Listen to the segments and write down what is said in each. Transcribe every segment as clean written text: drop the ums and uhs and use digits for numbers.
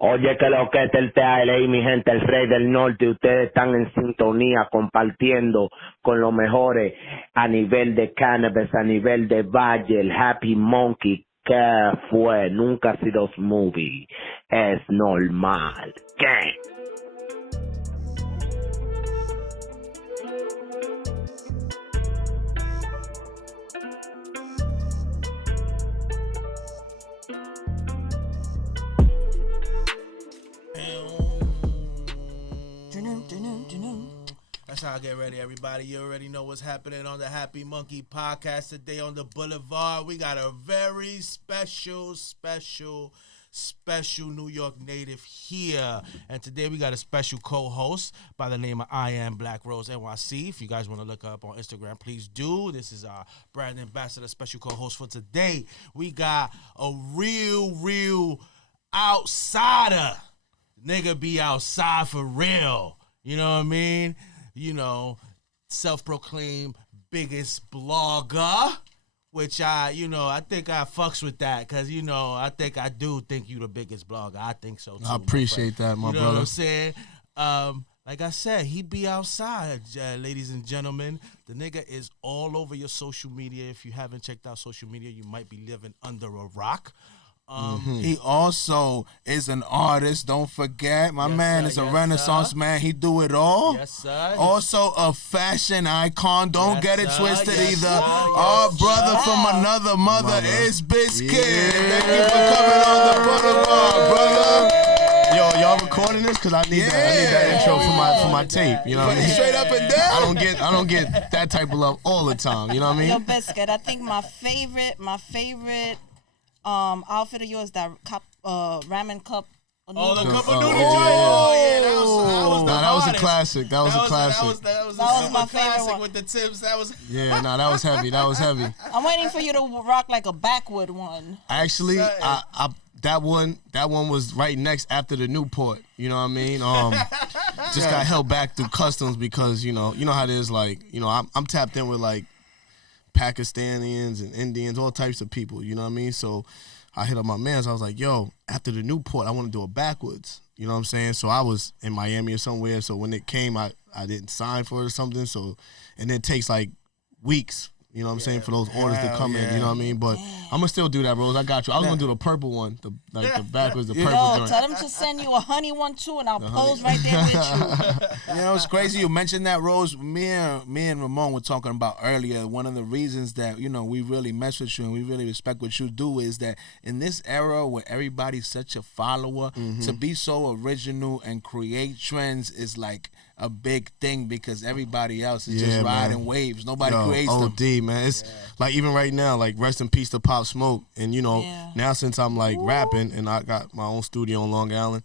Oye, que lo que es el TALA, mi gente, el rey del norte, ustedes están en sintonía compartiendo con los mejores a nivel de cannabis, a nivel de valle, el Happy Munkey, que fue, nunca ha sido smoothie, es normal. ¿Qué? That's how I get ready, everybody. You already know what's happening on the Happy Munkey Podcast today on the Boulevard. We got a very special New York native here. And today we got a special co-host by the name of I Am Black Rose NYC. If you guys want to look her up on Instagram, please do. This is our brand ambassador, special co-host for today. We got a real outsider. Nigga be outside for real. You know what I mean? You know, self-proclaimed biggest blogger, which I think I fucks with that because, I think I do think you the biggest blogger. I think so, too. I appreciate that, my brother. You know what I'm saying? Like I said, he be outside, ladies and gentlemen. The nigga is all over your social media. If you haven't checked out social media, you might be living under a rock. He also is an artist. Don't forget, my man is a Renaissance man. He do it all. Yes, sir. Also a fashion icon. Don't get it twisted either. Our brother from another mother is BIZKIT. Yeah. Thank you for coming on the Boulevard, brother. Yo, y'all recording this? Cause I need that intro for my tape. You know what I mean? Straight up and down. I don't get that type of love all the time. You know what I mean? Yo, BIZKIT, I think my favorite outfit of yours, that ramen cup. Oh, the cup of noodles. That was a classic. That was a classic. That was my favorite classic one. With the tips. That was. Yeah, that was heavy. I'm waiting for you to rock like a backwood one. Actually, that one was right next after the Newport. You know what I mean? Just got held back through customs because you know how it is. Like I'm tapped in with like Pakistanians and Indians, all types of people, you know what I mean? So I hit up my mans. I was like, yo, after the Newport, I want to do it backwards. You know what I'm saying? So I was in Miami or somewhere. So when it came, I didn't sign for it or something. So, and it takes like weeks, you know what I'm saying, for those orders to come in, you know what I mean? But I'm going to still do that, Rose. I got you. I was going to do the purple one, the backwards, the purple joint. Tell them to send you a honey one too, and I'll pose right there with you. You know, it's crazy you mentioned that, Rose. Me and Ramon were talking about earlier. One of the reasons that, we really mess with you and we really respect what you do is that in this era where everybody's such a follower, to be so original and create trends is like a big thing because everybody else is just riding waves. Nobody creates them. OD, man. It's like even right now, like rest in peace to Pop Smoke. And now since I'm like rapping and I got my own studio on Long Island,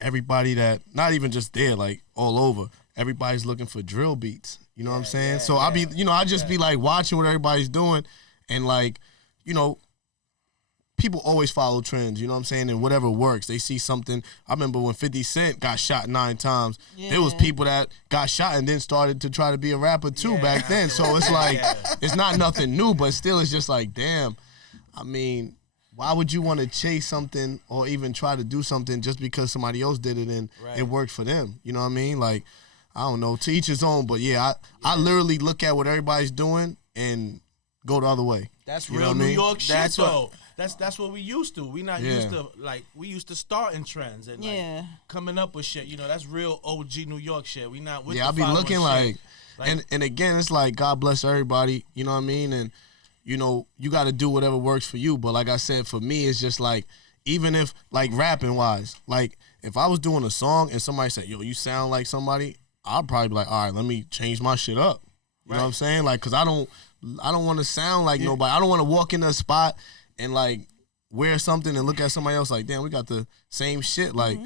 everybody that not even just there, like all over, everybody's looking for drill beats. You know what I'm saying? So I be, I just be like watching what everybody's doing and like, people always follow trends, you know what I'm saying? And whatever works. They see something. I remember when 50 Cent got shot 9 times. There was people that got shot and then started to try to be a rapper too back then. So it's like, it's not nothing new, but still it's just like, damn. I mean, why would you want to chase something or even try to do something just because somebody else did it and it worked for them? You know what I mean? Like, I don't know, to each his own. But I literally look at what everybody's doing and go the other way. That's real New York shit, though. That's what we used to. We not used to, like, we used to start in trends and like coming up with shit. That's real OG New York shit. We not with the I be looking shit. And again, it's like God bless everybody. You know what I mean? And you got to do whatever works for you. But like I said, for me, it's just like even if like rapping wise, like if I was doing a song and somebody said, "Yo, you sound like somebody," I'd probably be like, "All right, let me change my shit up." You know what I'm saying? Like, cause I don't I don't want to sound like nobody. I don't want to walk in a spot and like wear something and look at somebody else like, damn, we got the same shit. Like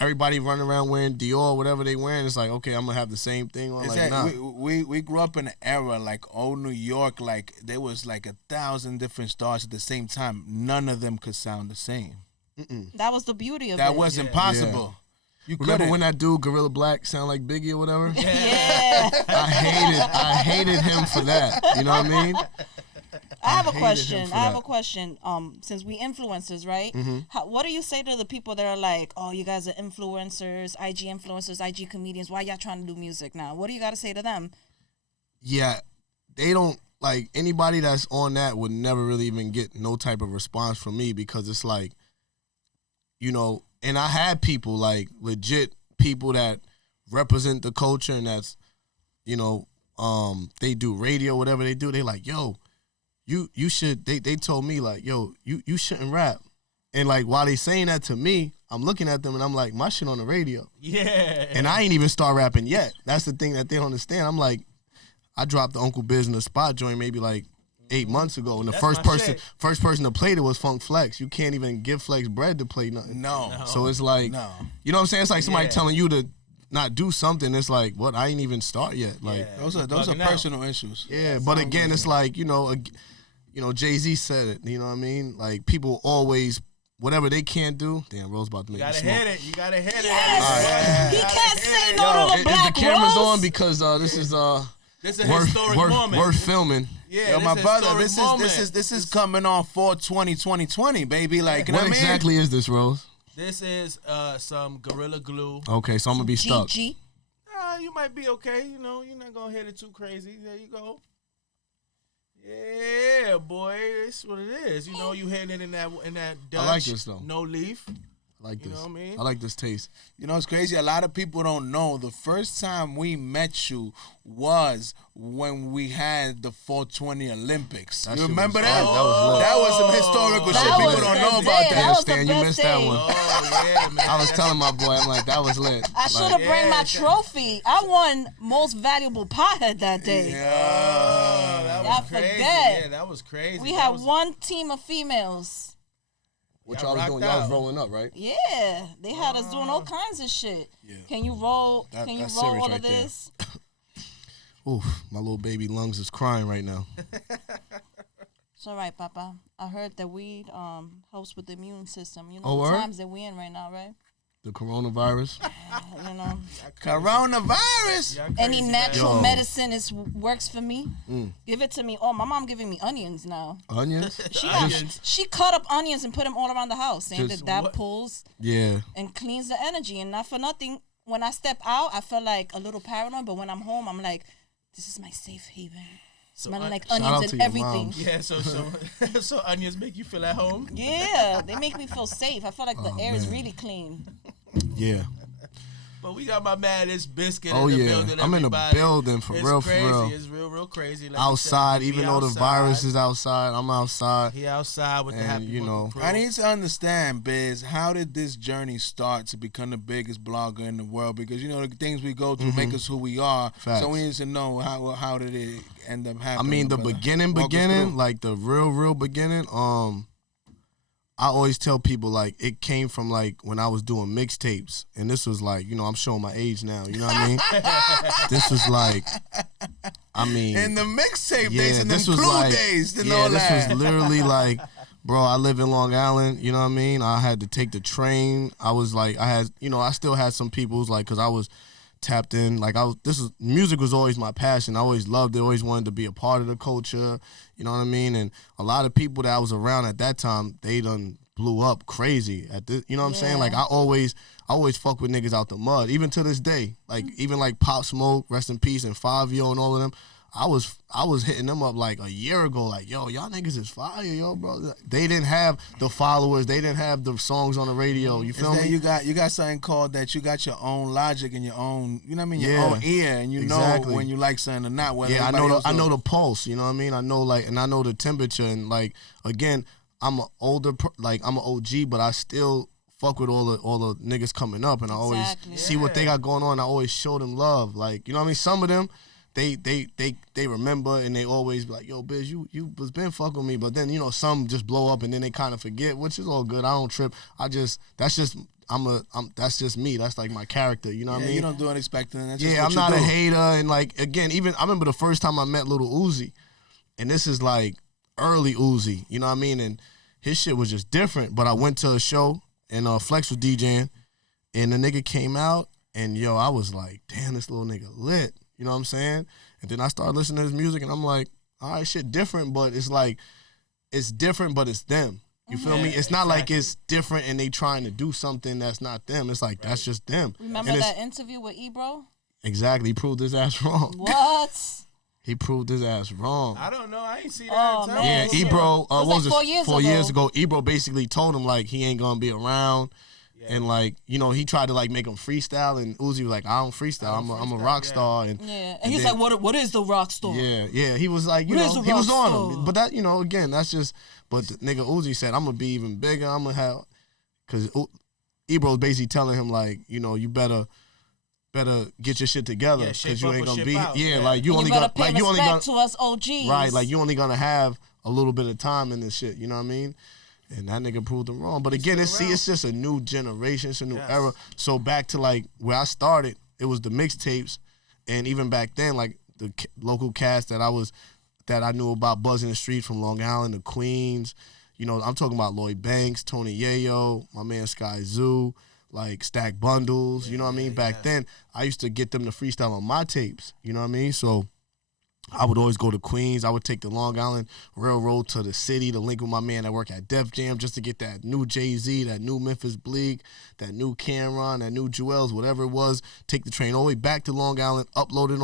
everybody running around wearing Dior, whatever they wearing. It's like, okay, I'm gonna have the same thing on. Like, nah. we grew up in an era like old New York, like there was like 1,000 different stars at the same time. None of them could sound the same. That was the beauty of it. That was impossible. You remember when that dude Gorilla Black sound like Biggie or whatever? Yeah. I hated him for that. You know what I mean? I have a question. Since we influencers, right? What do you say to the people that are like, oh, you guys are influencers, IG influencers, IG comedians. Why y'all trying to do music now? What do you got to say to them? Yeah, they don't, like, anybody that's on that would never really even get no type of response from me because it's like, you know, and I had people, like, legit people that represent the culture and that's, you know, they do radio, whatever they do. They like, yo, you should, they told me, like, yo, you shouldn't rap. And, like, while they saying that to me, I'm looking at them and I'm like, my shit on the radio. Yeah. And I ain't even start rapping yet. That's the thing that they don't understand. I'm like, I dropped the Uncle Biz in the spot joint maybe, like, 8 months ago, and the first person to play it was Funk Flex. You can't even give Flex bread to play nothing. No. So it's like, you know what I'm saying? It's like somebody telling you to not do something. It's like, what? I ain't even start yet. Like those are personal issues. Yeah, but again, it's like, you know, Jay-Z said it. You know what I mean? Like people always, whatever they can't do. Damn, Rose about to make me smoke. You gotta hit it. Yes. He can't say no to the Black Rose. The camera's Rose? on because this is a historic moment. Worth filming. Yeah, yo, my brother, this is coming on 4/20/2020, baby. Like, you know what exactly is this, Rose? This is some Gorilla Glue. Okay, so I'm gonna be stuck. GG. You might be okay. You know, you're not gonna hit it too crazy. There you go. Yeah, boy, it's what it is. You know, you hitting it in that Dutch. I like this though. No leaf. I like this. You know what I mean? I like this taste. You know, it's crazy. A lot of people don't know. The first time we met you was when we had the 420 Olympics. You remember that? That was some historical shit. People don't know about that. Stan, you missed that one. Oh, yeah, man. I was telling my boy, I'm like, that was lit. I should have bring my trophy. I won most valuable pothead that day. Yeah, that was crazy. Forget. Yeah, that was crazy. We had one team of females. What y'all was doing? Y'all was rolling up, right? Yeah, they had us doing all kinds of shit. Yeah. Can you roll? Can you roll all of this? Oof, my little baby lungs is crying right now. It's all right, Papa. I heard that weed helps with the immune system. You know the times that we're in right now, right? The coronavirus. You know. Coronavirus. Any natural medicine works for me. Give it to me. Oh, my mom giving me onions now. Onions? She cut up onions and put them all around the house, saying that pulls and cleans the energy. And not for nothing, when I step out, I feel like a little paranoid. But when I'm home, I'm like, this is my safe haven. Smelling like onions and everything. Yeah, so onions make you feel at home? Yeah, they make me feel safe. I feel like the air is really clean. Yeah. But we got my man, it's BIZKIT in the building. I'm in the building for real. It's real crazy. Like outside, even though the virus is outside, I'm outside. He outside with the Happy Munkey crew. I need to understand, Biz, how did this journey start to become the biggest blogger in the world? Because, you know, the things we go through make us who we are. Facts. So we need to know how did it end up happening. I mean, the beginning, like the real beginning, I always tell people, like, it came from, like, when I was doing mixtapes. And this was, like, you know, I'm showing my age now. You know what I mean? This was, like, I mean. In the mixtape days, in the Clue days. This was literally, like, bro, I live in Long Island. You know what I mean? I had to take the train. I was, like, I still had some people who's, like, because I was tapped in. Like, music was always my passion. I always loved it. Always wanted to be a part of the culture. You know what I mean? And a lot of people that I was around at that time, they done blew up crazy at this. You know what I'm saying? Like, I always fuck with niggas out the mud, even to this day. Like, even like Pop Smoke, rest in peace, and Fabio and all of them. I was hitting them up like a year ago, like, yo, y'all niggas is fire, yo, bro. They didn't have the followers, they didn't have the songs on the radio. You feel me? You got something called that you got your own logic and your own, you know what I mean, your own ear, and you know when you like something or not. I know the pulse, you know what I mean? I know, like, and I know the temperature, and like, again, I'm an OG, but I still fuck with all the niggas coming up, and I always see what they got going on. I always show them love, like, you know what I mean? Some of them, they remember and they always be like, yo, Biz, you was been fucking with me, but then some just blow up and then they kind of forget, which is all good. I don't trip. That's just me. That's like my character. You know what I mean? You don't do unexpected. That's I'm not a hater. And like again, even I remember the first time I met Little Uzi, and this is like early Uzi. You know what I mean? And his shit was just different. But I went to a show and Flex was DJing, and the nigga came out, and I was like, damn, this little nigga lit. You know what I'm saying? And then I started listening to his music, and I'm like, all right, shit different, but it's like, it's different, but it's them. You feel me? It's not like it's different and they trying to do something that's not them. It's like, that's just them. Remember that interview with Ebro? Exactly. He proved his ass wrong. What? He proved his ass wrong. I don't know. I ain't see that. Oh, man. Yeah, Ebro, what was like 4 years ago, Ebro basically told him, like, he ain't going to be around. Yeah. And, like, he tried to, like, make him freestyle. And Uzi was like, I don't freestyle. I'm a rock star. And he's then, like, what is the rock star? Yeah. He was like, he was on him. But that, again, that's just, but the nigga Uzi said, I'm going to be even bigger. I'm going to have, because Ebro's basically telling him, like, you better get your shit together because you ain't gonna be like you only got like you only gonna to us OGs, right, like you only gonna have a little bit of time in this shit, you know what I mean? And that nigga proved him wrong. But again, it's just a new generation, it's a new era. So back to like where I started, it was the mixtapes, and even back then, like the local cast that I knew about buzzing the streets from Long Island to Queens, I'm talking about Lloyd Banks, Tony Yayo, my man Sky Zoo. Like Stack Bundles, you know what I mean? Back then, I used to get them to freestyle on my tapes, you know what I mean? So I would always go to Queens. I would take the Long Island Railroad to the city to link with my man that work at Def Jam just to get that new Jay-Z, that new Memphis Bleak, that new Cameron, that new Jewels, whatever it was. Take the train all the way back to Long Island, upload it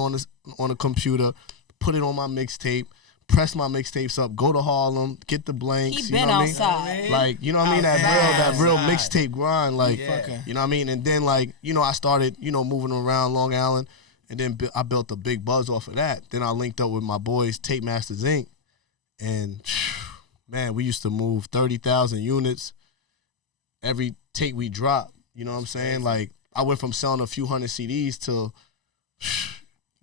on a computer, put it on my mixtape, press my mixtapes up, go to Harlem, get the blanks. He been outside. Like, you know what I mean? That real mixtape grind. Like, you know what I mean? And then, like, I started, moving around Long Island, and then I built a big buzz off of that. Then I linked up with my boys, Tape Masters Inc., and, man, we used to move 30,000 units every tape we dropped. You know what I'm saying? Like, I went from selling a few hundred CDs to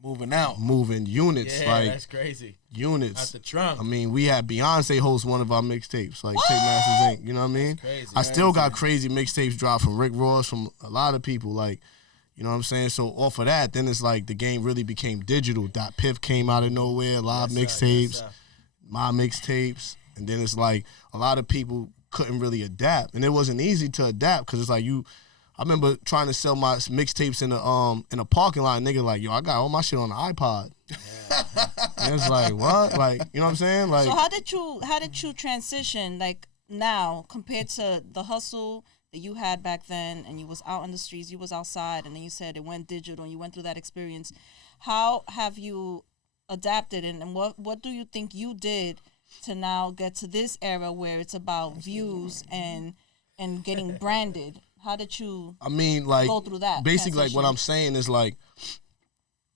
moving units. Yeah, like that's crazy. Units out the trunk. I mean, we had Beyonce host one of our mixtapes, like Tape Masters Inc. You know what I mean? Crazy. I still got crazy mixtapes dropped from Rick Ross, from a lot of people, like, you know what I'm saying? So off of that, then it's like the game really became digital. Piff came out of nowhere, live mixtapes, my mixtapes, and then it's like a lot of people couldn't really adapt, and it wasn't easy to adapt because it's like I remember trying to sell my mixtapes in a parking lot. Nigga, like, yo, I got all my shit on the iPod. And it's like, what? Like, you know what I'm saying? Like, so how did you transition, like, now compared to the hustle that you had back then, and you was out on the streets, you was outside, and then you said it went digital, and you went through that experience. How have you adapted, and what do you think you did to now get to this era where it's about views and getting branded? How did you go through that? Basically, like, what I'm saying is, like,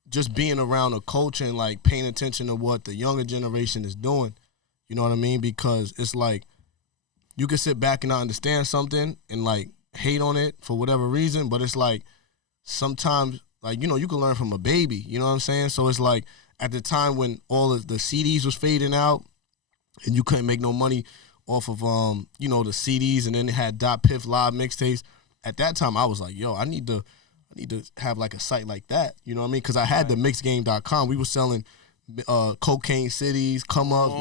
just being around a culture and, like, paying attention to what the younger generation is doing. You know what I mean? Because it's like you can sit back and not understand something and, like, hate on it for whatever reason, but it's like sometimes, like, you can learn from a baby. You know what I'm saying? So it's like at the time when all of the CDs was fading out and you couldn't make no money off of the CDs, and then it had Piff live mixtapes. At that time, I was like, yo, I need to have like a site like that. You know what I mean? Because I had the mixgame.com. We were selling cocaine cities, come ups.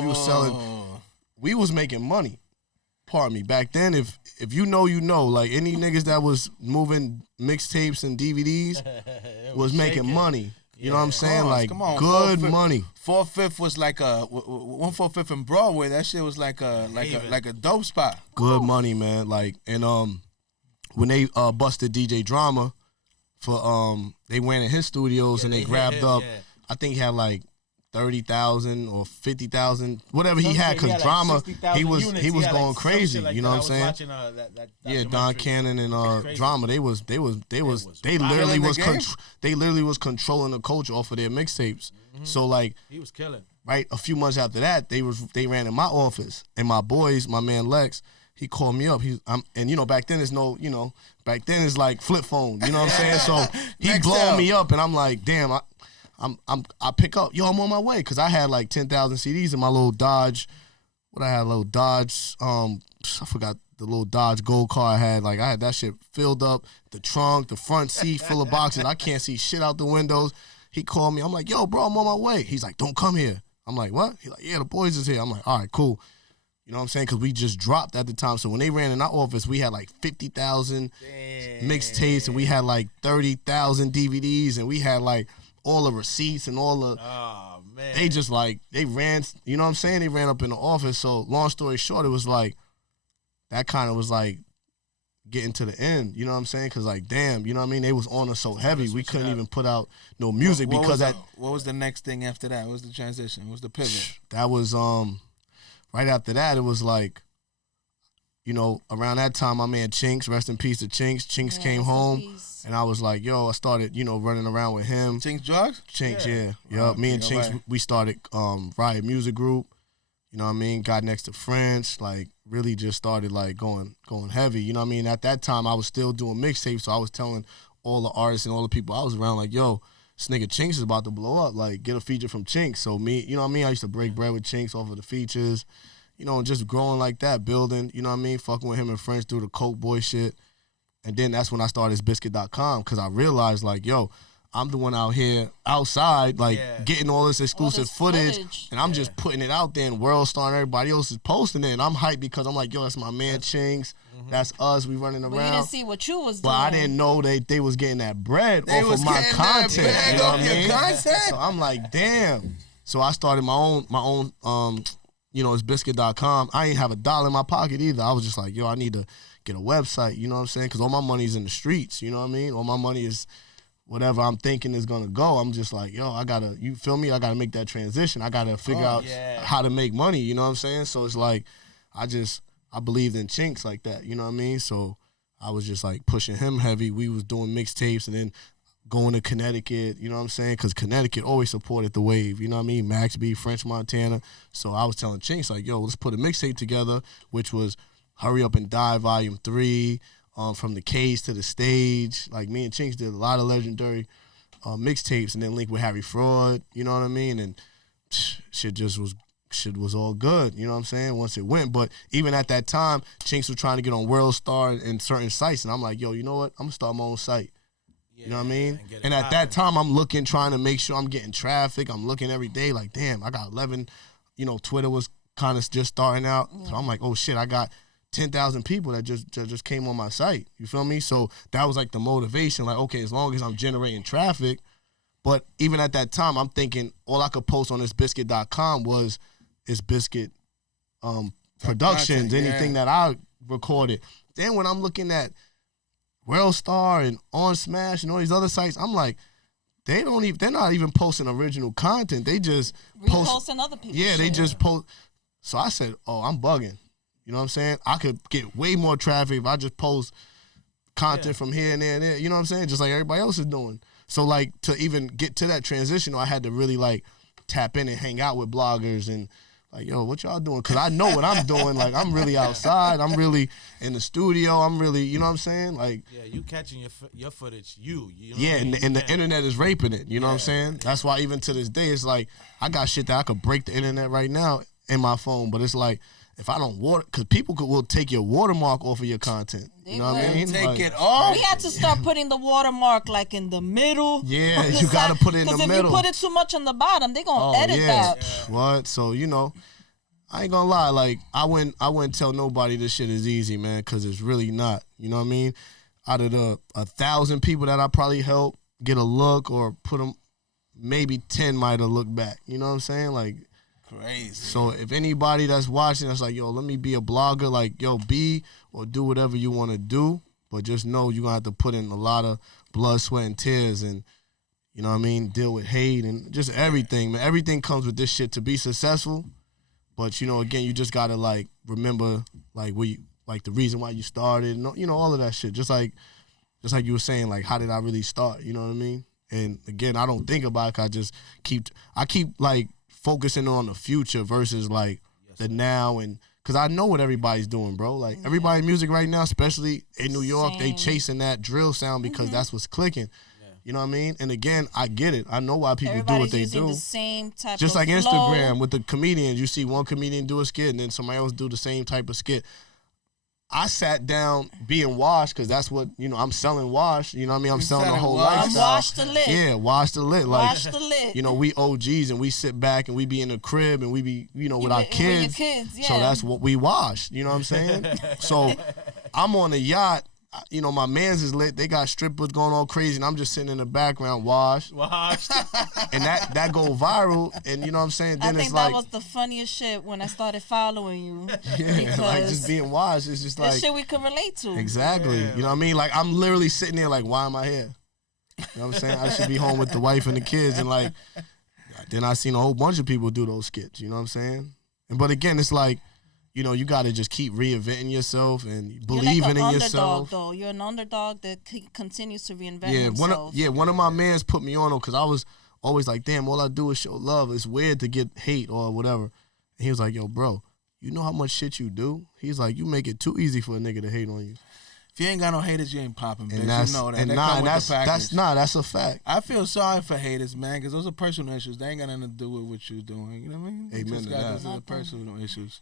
We was making money. Pardon me. Back then, if you know, like any niggas that was moving mixtapes and DVDs was making money. You know what I'm saying? Like, good money. 4/5 was like 1/4 in Broadway. That shit was like a dope spot. Good money, man. Like, and when they busted DJ Drama for they went in his studios and they grabbed up. I think he had like 30,000 or 50,000, whatever he had, because Drama, he was going crazy. Like, you know what I'm saying? Watching, Don Cannon and Drama, they literally was controlling the culture off of their mixtapes. Mm-hmm. So like, he was killing. Right, a few months after that, they ran in my office, and my boys, my man Lex, he called me up. Back then back then it's like flip phone. You know what I'm saying? So he blowing me up, and I'm like, damn, I pick up, yo, I'm on my way, because I had like 10,000 CDs in my little Dodge. What I had, a little Dodge, I forgot the little Dodge Gold car I had. Like, I had that shit filled up, the trunk, the front seat full of boxes. I can't see shit out the windows. He called me. I'm like, yo, bro, I'm on my way. He's like, don't come here. I'm like, what? He's like, yeah, the boys is here. I'm like, all right, cool. You know what I'm saying? Because we just dropped at the time. So when they ran in our office, we had like 50,000 mixtapes, and we had like 30,000 DVDs, and we had like all the receipts and all the... Oh, man. They just like, they ran, you know what I'm saying? They ran up in the office. So long story short, it was like, that kind of was like getting to the end. You know what I'm saying? Because like, damn, you know what I mean? They was on us so heavy. We couldn't even put out no music because that... What was the next thing after that? What was the transition? What was the pivot? That was... Right after that, it was like, you know, around that time, my man Chinks, rest in peace to Chinks. Chinks came home, and I was like, yo, I started, you know, running around with him. Chinks Drugs? Chinks, yeah. Yup. Me and Chinks, we started Riot Music Group. You know what I mean? Got next to French, like, really just started, like, going heavy. You know what I mean? At that time, I was still doing mixtapes, so I was telling all the artists and all the people I was around, like, yo, this nigga Chinks is about to blow up. Like, get a feature from Chinks. So me, you know what I mean? I used to break bread with Chinks off of the features, you know, and just growing like that, building, you know what I mean? Fucking with him and friends through the Coke Boy shit. And then that's when I started bizkit.com, because I realized, like, yo, I'm the one out here outside, like, getting all this exclusive footage, and I'm just putting it out there, and World Star and everybody else is posting it, and I'm hyped because I'm like, yo, that's my man Chinks. That's us. We running around. But you didn't see what you was doing. But I didn't know they was getting that bread off of my content. You know what I mean? So I'm like, damn. So I started my own. You know, it's bizkit.com. I ain't have $1 in my pocket either. I was just like, yo, I need to get a website. You know what I'm saying? Because all my money's in the streets. You know what I mean? All my money is whatever I'm thinking is gonna go. I'm just like, yo, I gotta. You feel me? I gotta make that transition. I gotta figure out how to make money. You know what I'm saying? So it's like, I believed in Chinks like that, you know what I mean? So I was just like pushing him heavy. We was doing mixtapes and then going to Connecticut, you know what I'm saying? Because Connecticut always supported the wave, you know what I mean? Max B, French Montana. So I was telling Chinks, like, yo, let's put a mixtape together, which was Hurry Up and Die Volume 3, From the Cage to the Stage. Like, me and Chinks did a lot of legendary mixtapes, and then linked with Harry Fraud, you know what I mean? And shit was all good, you know what I'm saying, once it went. But even at that time, Chinks was trying to get on World Star and certain sites, and I'm like, yo, you know what? I'm going to start my own site. You know what I mean? And at that time, I'm looking, trying to make sure I'm getting traffic. I'm looking every day like, damn, I got 11, you know, Twitter was kind of just starting out. So I'm like, oh, shit, I got 10,000 people that just came on my site. You feel me? So that was like the motivation. Like, okay, as long as I'm generating traffic. But even at that time, I'm thinking all I could post on this bizkit.com was Bizkit productions, anything that I recorded. Then when I'm looking at World Star and On Smash and all these other sites, I'm like, they're not even posting original content. They just posting other people. Yeah, they just post. So I said, oh, I'm bugging. You know what I'm saying? I could get way more traffic if I just post content from here and there and there. You know what I'm saying? Just like everybody else is doing. So like, to even get to that transition, I had to really like tap in and hang out with bloggers and like, yo, what y'all doing? Because I know what I'm doing. Like, I'm really outside. I'm really in the studio. I'm really, you know what I'm saying? Like, yeah, you catching your footage, you know yeah, what I mean? and the internet is raping it. You know what I'm saying? That's why even to this day, it's like, I got shit that I could break the internet right now in my phone, but it's like, if I don't because people will take your watermark off of your content. You know what I mean? Take like, it off. We had to start putting the watermark like in the middle. Yeah, you gotta put it in the middle. Because if you put it too much on the bottom, they gonna edit that. Yeah. What? So you know, I ain't gonna lie. Like I wouldn't tell nobody this shit is easy, man, because it's really not. You know what I mean? Out of the 1,000 people that I probably helped get a look or put them, maybe 10 might have looked back. You know what I'm saying? Like. Crazy. So if anybody that's watching that's like, yo, let me be a blogger, like, yo, be or do whatever you want to do, but just know you're going to have to put in a lot of blood, sweat, and tears and, you know what I mean, deal with hate and just everything, man. Everything comes with this shit to be successful. But, you know, again, you just got to, like, remember, like, the reason why you started, and, you know, all of that shit. Just like you were saying, like, how did I really start? You know what I mean? And, again, I don't think about it 'cause I keep, like, focusing on the future versus like the now, and because I know what everybody's doing, bro. Like everybody in music right now, especially in New York, they chasing that drill sound because that's what's clicking. You know what I mean? And again, I get it. I know why people do what they do. The same type just of like flow. Instagram with the comedians. You see one comedian do a skit and then somebody else do the same type of skit. I sat down being washed because that's what, I'm selling wash. You know what I mean? I'm selling the whole lifestyle. I'm washed the lit. Yeah, wash the lit. Like, wash the lit. We OGs and we sit back and we be in the crib and we be, with our kids. Yeah. So that's what we wash. You know what I'm saying? So I'm on a yacht. My mans is lit. They got strippers going all crazy, and I'm just sitting in the background, washed. And that go viral, and you know what I'm saying? Then I think that was the funniest shit when I started following you. Yeah, like just being washed. It's just like shit we could relate to. Exactly. Yeah, you know what I mean? Like I'm literally sitting there like, why am I here? You know what I'm saying? I should be home with the wife and the kids, and like, then I seen a whole bunch of people do those skits. You know what I'm saying? But again, it's like, you got to just keep reinventing yourself and believing in yourself. Though. You're an underdog that continues to reinvent himself. One of my mans put me on because I was always like, damn, all I do is show love. It's weird to get hate or whatever. And he was like, yo, bro, you know how much shit you do? He's like, you make it too easy for a nigga to hate on you. If you ain't got no haters, you ain't popping, bitch. That's, you know that. And that's a fact. I feel sorry for haters, man, because those are personal issues. They ain't got nothing to do with what you're doing. You know what I mean? Amen to that. Those are personal issues.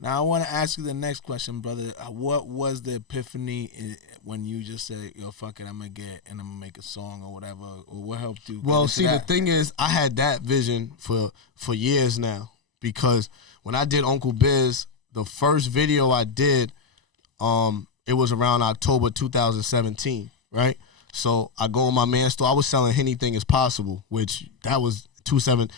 Now, I want to ask you the next question, brother. What was the epiphany when you just said, yo, fuck it, I'm going to make a song or whatever? Or what helped you? Well, see, the thing is, I had that vision for years now, because when I did Uncle Biz, the first video I did, it was around October 2017, right? So I go in my man's store. I was selling anything is possible, which that was 2017.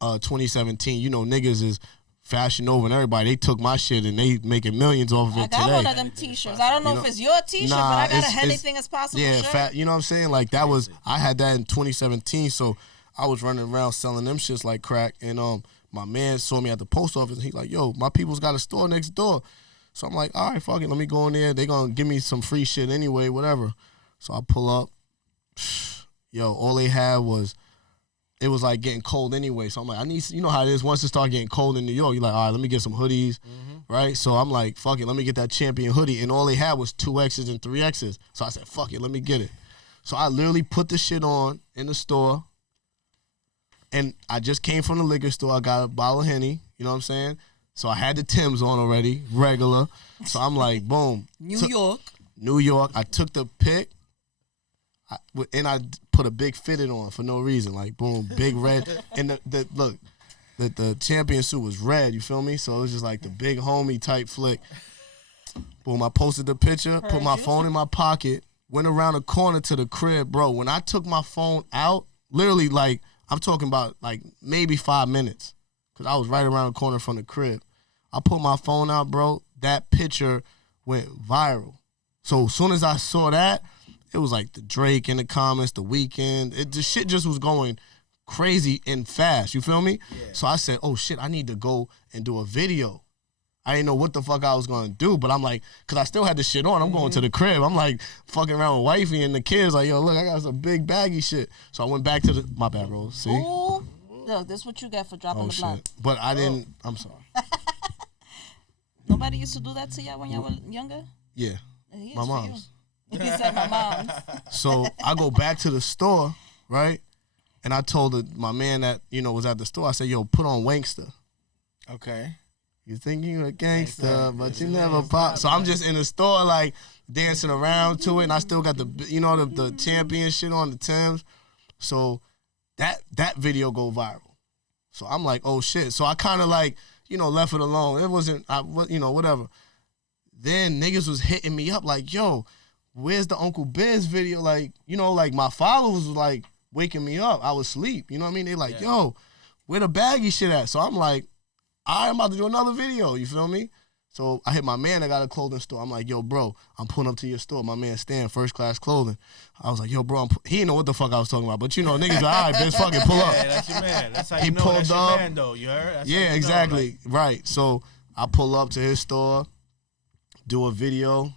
Niggas is Fashion Nova and everybody. They took my shit and they making millions off of it today. I got one of them T-shirts. I don't know if it's your T-shirt, but I got a anything is possible shirt. You know what I'm saying? Like that was, I had that in 2017. So I was running around selling them shits like crack. And my man saw me at the post office and he's like, yo, my people's got a store next door. So I'm like, all right, fuck it, let me go in there. They gonna give me some free shit anyway, whatever. So I pull up. Yo, all they had was, it was like getting cold anyway. So I'm like, I need, you know how it is. Once it start getting cold in New York, you're like, all right, let me get some hoodies, right? So I'm like, fuck it, let me get that Champion hoodie. And all they had was 2Xs and 3Xs. So I said, fuck it, let me get it. So I literally put the shit on in the store. And I just came from the liquor store. I got a bottle of Henny, you know what I'm saying? So I had the Timbs on already, regular. So I'm like, boom. New York. I took the pic, and I put a big fitted on for no reason. Like, boom, big red. And the Champion suit was red, you feel me? So it was just like the big homie type flick. Boom, I posted the picture, put my phone in my pocket, went around the corner to the crib. Bro, when I took my phone out, literally, like, I'm talking about, like, maybe 5 minutes. Because I was right around the corner from the crib. I put my phone out, bro. That picture went viral. So as soon as I saw that, it was like the Drake in the comments, the Weeknd. The shit just was going crazy and fast. You feel me? Yeah. So I said, oh, shit, I need to go and do a video. I didn't know what the fuck I was going to do, but I'm like, because I still had the shit on. I'm going to the crib. I'm like fucking around with wifey and the kids. Like, yo, look, I got some big baggy shit. So I went back to the, my bad, bro. See? Ooh. Look, this is what you get for dropping the block. But I didn't, I'm sorry. Nobody used to do that to y'all when y'all were younger? Yeah. My mom's. He said my mom's. So I go back to the store, right? And I told my man that, was at the store, I said, yo, put on Wankster. Okay. You think you a gangster, but you never pop. So I'm just in the store, like, dancing around to it, and I still got the, the Champion shit on the Timbs. So that video go viral. So I'm like, oh shit. So I kind of like, left it alone. It wasn't, whatever. Then niggas was hitting me up like, yo, where's the Uncle Biz video? Like, like my followers was like waking me up. I was asleep. You know what I mean? They like, yo, where the baggy shit at? So I'm like, I'm about to do another video. You feel me? So I hit my man that got a clothing store. I'm like, yo, bro, I'm pulling up to your store. My man Stan, First Class Clothing. I was like, yo, bro, he didn't know what the fuck I was talking about. But, niggas like, all right, bitch, fucking pull up. Yeah, that's your man. That's how he you know pulled that's up. Your man, though. You heard? That's yeah, exactly. Know, like. Right. So I pull up to his store, do a video,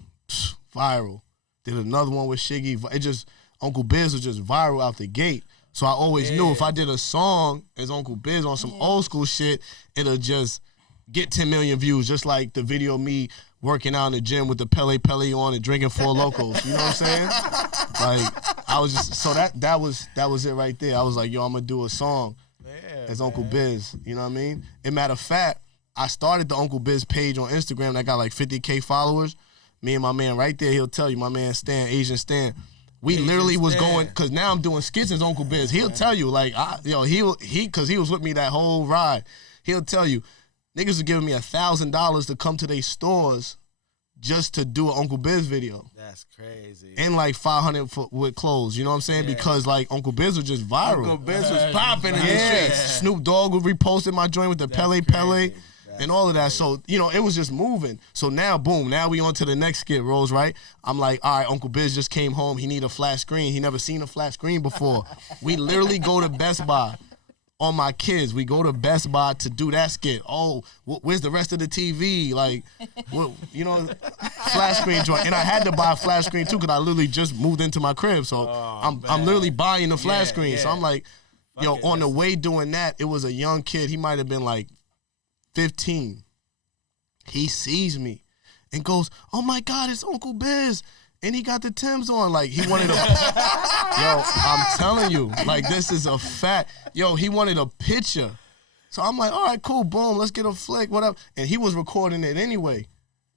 viral. Did another one with Shiggy. It just, Uncle Biz was just viral out the gate. So I always knew if I did a song as Uncle Biz on some old school shit, it'll just get 10 million views, just like the video of me working out in the gym with the Pele on and drinking 4 Locos. You know what I'm saying? Like, I was just that was it right there. I was like, yo, I'm gonna do a song as Uncle Biz. You know what I mean? And matter of fact, I started the Uncle Biz page on Instagram that got like 50K followers. Me and my man right there, he'll tell you, my man Stan, Asian Stan. We literally was going, cause now I'm doing skits as Uncle Biz. He'll tell you, like, cause he was with me that whole ride. He'll tell you, niggas was giving me $1,000 to come to their stores just to do an Uncle Biz video. That's crazy. And like 500 with clothes, you know what I'm saying? Yeah. Because like Uncle Biz was just viral. Uncle Biz was popping in the streets. Snoop Dogg would reposted my joint with the Pele and all of that. So, you know, it was just moving. So now, boom, now we on to the next skit, Rose, right? I'm like, all right, Uncle Biz just came home. He need a flat screen. He never seen a flat screen before. We literally go to Best Buy. On my kids, we go to Best Buy to do that skit. Oh, where's the rest of the TV? Like, you know, flat screen joint. And I had to buy a flat screen too because I literally just moved into my crib. So I'm literally buying the flat screen. So I'm like, yo, on the way doing that, it was a young kid. He might have been like 15. He sees me and goes, oh my God, it's Uncle Biz. And he got the Timbs on. Like, he wanted a... Yo, I'm telling you, like, this is a fact. Yo, he wanted a picture. So I'm like, all right, cool, boom, let's get a flick, whatever. And he was recording it anyway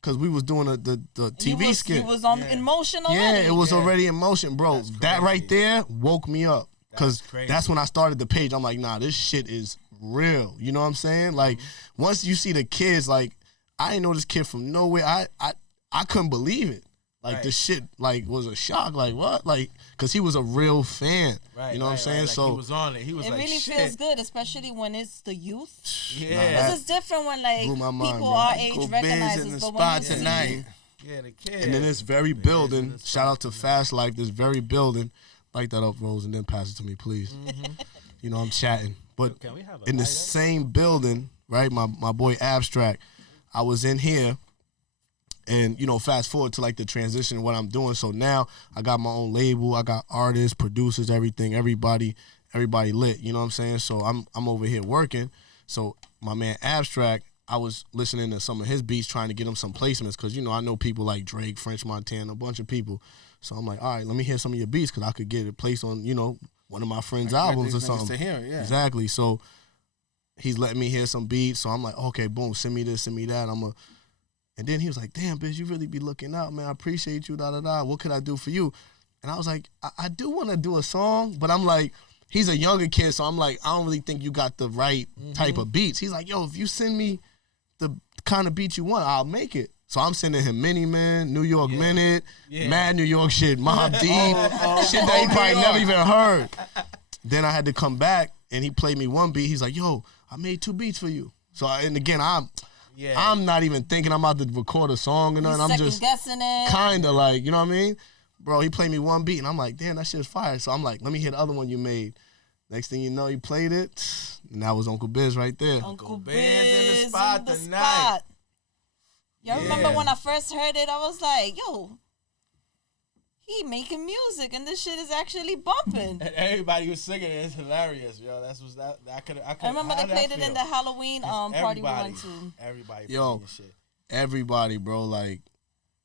because we was doing the TV skit. He was in motion already. Yeah, it was already in motion, bro. That right there woke me up because that's when I started the page. I'm like, nah, this shit is real. You know what I'm saying? Like, once you see the kids, like, I didn't know this kid from nowhere. I couldn't believe it. Like, the shit, like, was a shock. Like, what? Like, because he was a real fan. You know what I'm saying? Like, so he was on it. He was it like, really shit. feels good, especially when it's the youth. Yeah. This is different when, like, people our age recognize us. But when tonight. Yeah, the kid. And then this very building, shout out to Fast Life, this very building, light that up, Rose, and then pass it to me, please. You know, I'm chatting. But in the same building, right, my boy Abstract, I was in here. And, you know, fast forward to, like, the transition of what I'm doing. So now I got my own label. I got artists, producers, everything. Everybody lit. You know what I'm saying? So I'm over here working. So my man Abstract, I was listening to some of his beats, trying to get him some placements. Because, you know, I know people like Drake, French Montana, a bunch of people. So I'm like, all right, let me hear some of your beats because I could get it placed on, you know, one of my friends' albums or something. To hear it, yeah. Exactly. So he's letting me hear some beats. So I'm like, okay, boom, send me this, send me that. And then he was like, damn, bitch, you really be looking out, man. I appreciate you, da-da-da. What could I do for you? And I was like, I do want to do a song, but I'm like, he's a younger kid, so I'm like, I don't really think you got the right type of beats. He's like, yo, if you send me the kind of beats you want, I'll make it. So I'm sending him Mini Man, New York Minute, Mad New York shit, Mobb Deep, shit that he probably never even heard. Then I had to come back, and he played me one beat. He's like, yo, I made 2 beats for you. So, and again, I'm not even thinking I'm about to record a song or nothing. I'm just guessing it. Kind of like, you know what I mean? Bro, he played me one beat, and I'm like, damn, that shit's fire. So I'm like, let me hear the other one you made. Next thing you know, he played it, and that was Uncle Biz right there. Uncle Biz in the spot tonight. Y'all remember when I first heard it, I was like, yo, he making music, and this shit is actually bumping. And everybody was singing it. It's hilarious, yo. I remember they played it in the Halloween party we went to. Everybody playing shit. Everybody, bro, like,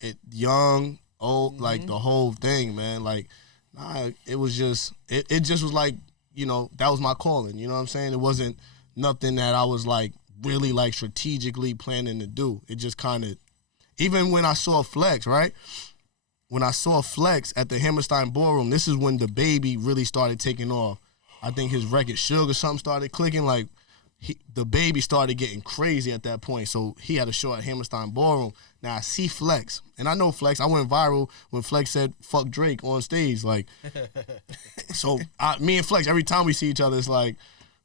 it young, old, like, the whole thing, man. Like, nah, it was just, it just was like, you know, that was my calling, you know what I'm saying? It wasn't nothing that I was, like, really, like, strategically planning to do. It just kind of, even when I saw Flex, right? When I saw Flex at the Hammerstein Ballroom, this is when the baby really started taking off. I think his record Sugar something started clicking. Like, the baby started getting crazy at that point. So he had a show at Hammerstein Ballroom. Now I see Flex, and I know Flex. I went viral when Flex said "fuck Drake" on stage. Like, so me and Flex, every time we see each other, it's like,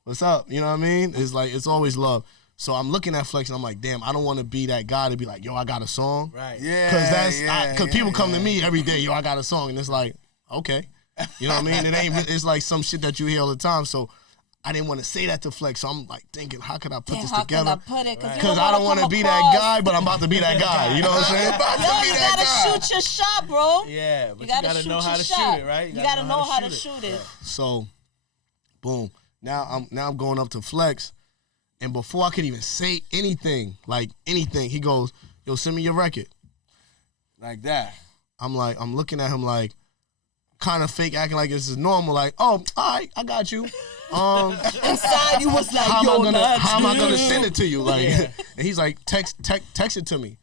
"What's up?" You know what I mean? It's like it's always love. So I'm looking at Flex and I'm like, damn, I don't want to be that guy to be like, yo, I got a song. Right. Yeah. Because people come to me every day, yo, I got a song. And it's like, okay. You know what I mean? It's like some shit that you hear all the time. So I didn't want to say that to Flex. So I'm like thinking, how could I put this together? How can I put it? Because I don't want to be that guy, but I'm about to be that guy. You know what I'm saying? Yo, you got to shoot your shot, bro. Yeah, but you got to know how to shoot it, right? You got to know how to shoot it. So, boom. Now I'm going up to Flex. And before I could even say anything, he goes, yo, send me your record. Like that. I'm looking at him like, kind of fake acting like this is normal. Like, oh, all right, I got you. Inside you was like, how am I gonna send it to you? Like, and he's like, text it to me.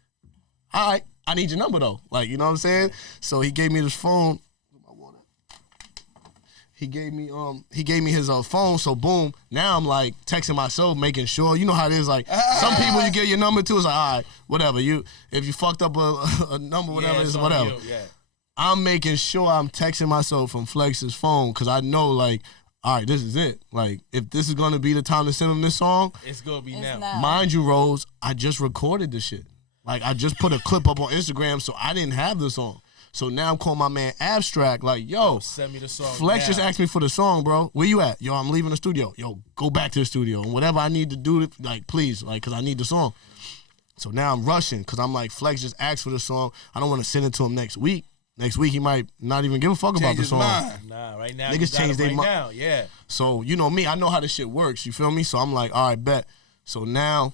All right, I need your number though. Like, you know what I'm saying? So he gave me this phone. He gave me his phone. So boom, now I'm like texting myself, making sure. You know how it is. Like some people you get your number to, it's like, all right, whatever. If you fucked up a number, whatever, it's whatever. I'm making sure I'm texting myself from Flex's phone because I know, like, all right, this is it. Like, if this is going to be the time to send him this song, it's going to be now. Mind you, Rose, I just recorded this shit. Like, I just put a clip up on Instagram, so I didn't have the song. So now I'm calling my man Abstract, like, yo, send me the song. Flex just asked me for the song, bro. Where you at? Yo, I'm leaving the studio. Yo, go back to the studio. And whatever I need to do, like, please, like, because I need the song. So now I'm rushing because I'm like, Flex just asked for the song. I don't want to send it to him next week. Next week, he might not even give a fuck about the song. Nah, right now, niggas change their mind. Yeah. So, you know me, I know how this shit works. You feel me? So I'm like, all right, bet. So now